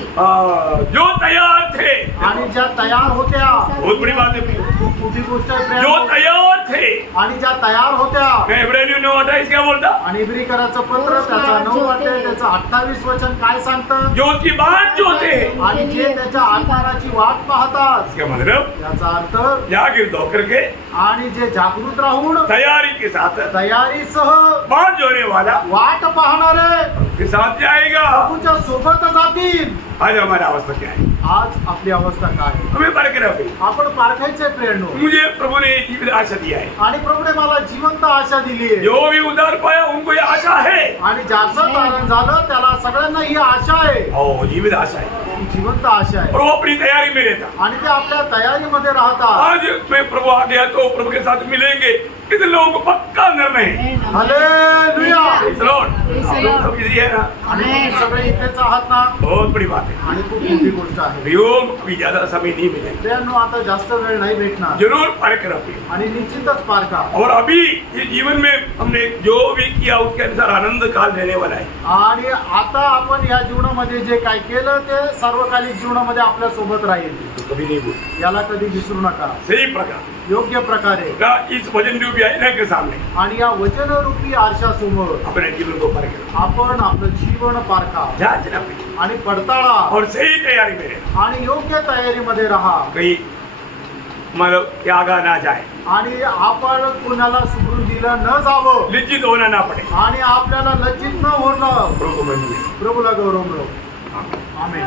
जो तैयार थे, आणि ज्या तयार होत्या. बहुत बड़ी बात है प्रियो। खूप मोठी गोष्ट आहे जो प्रियानो. तैयार थे, आणि ज्या तयार होत्या. मैं इब्रानियों 9:28 क्या बोलता? आणि इब्रिकराचं पत्र त्याचा 9 अध्याय त्याचं 28 वचन काय सांगतं? जो उसकी बात जो थे, आणि जे त्याच्या आकाराची वाट पाहतात. इसका मतलब याचा अर्थ जागीर होकर के आणि जे जागृत राहून तैयारी के साथ तयारीसह बात जोने वाला वाट पाहणारे के साथ जाएगा। प्रभूच्या सोबत जातील. आज हमारा अवस्था क्या है? आज आपली अवस्था काय आहे? हमें परख रहे हो। आपण पारखायचे प्रेरणो. मुझे प्रभु ने जीवित आशा दिया है। आणि प्रभूने मला जिवंत आशा दिली आहे. जो भी उधार पाया उनको ये आशा है। आणि ज्याचं तारण झालं त्याला सगळ्यांना ही आशा आहे. ओ, जीवित आशा है ही जिवंत आशा आहे. और वो अपनी तैयारी में रहता। आणि ते आपल्या तयारीमध्ये राहतात. आज मैं प्रभु आ गया तो प्रभु के साथ मिलेंगे, कितने लोगों को पक्का निर्णय है। हालेलुया. Praise the Lord। आप लोग सब इधर ही है ना? आणि तुम्ही सगळे इथेच आहात ना. बहुत बड़ी बात है। आणि खूप मोठी गोष्ट आहे. प्रियो, अभी ज्यादा समय नहीं मिलेगा, प्रियांनो, आता जास्त वेळ नाही भेटणार. जरूर परख रहे हो। आणि निश्चितच पारखा. और अभी ये जीवन में हमने जो भी किया उसके अनुसार आनंद काल देने वाला है। आणि आता आपण या जीवनामध्ये जे काय केलं ते सर्वकालिक जीवनामध्ये आपल्या सोबत राहील. तो कभी नहीं भूल। याला कधी विसरू नका. सही प्रकार योग्य प्रकारे का इस वजन रूपी आईना के सामने आणि या वचनरूपी आरशासमोर अपने जीवन को परख आपण आपलं जीवन पारखा जांचना पड़ेगा आणि पडताळा और सही तैयारी में रहना। आणि योग्य तयारीमध्ये राहा. कहीं मतलब त्यागा ना जाए, आणि आपण कुणाला सोडून दिलं न जावं. लज्जित होना ना पड़े। आणि आपल्याला लज्जित न होणं. प्रभु को मंजूर है। प्रभूला गौरव मिळो. आमीन। आमेन.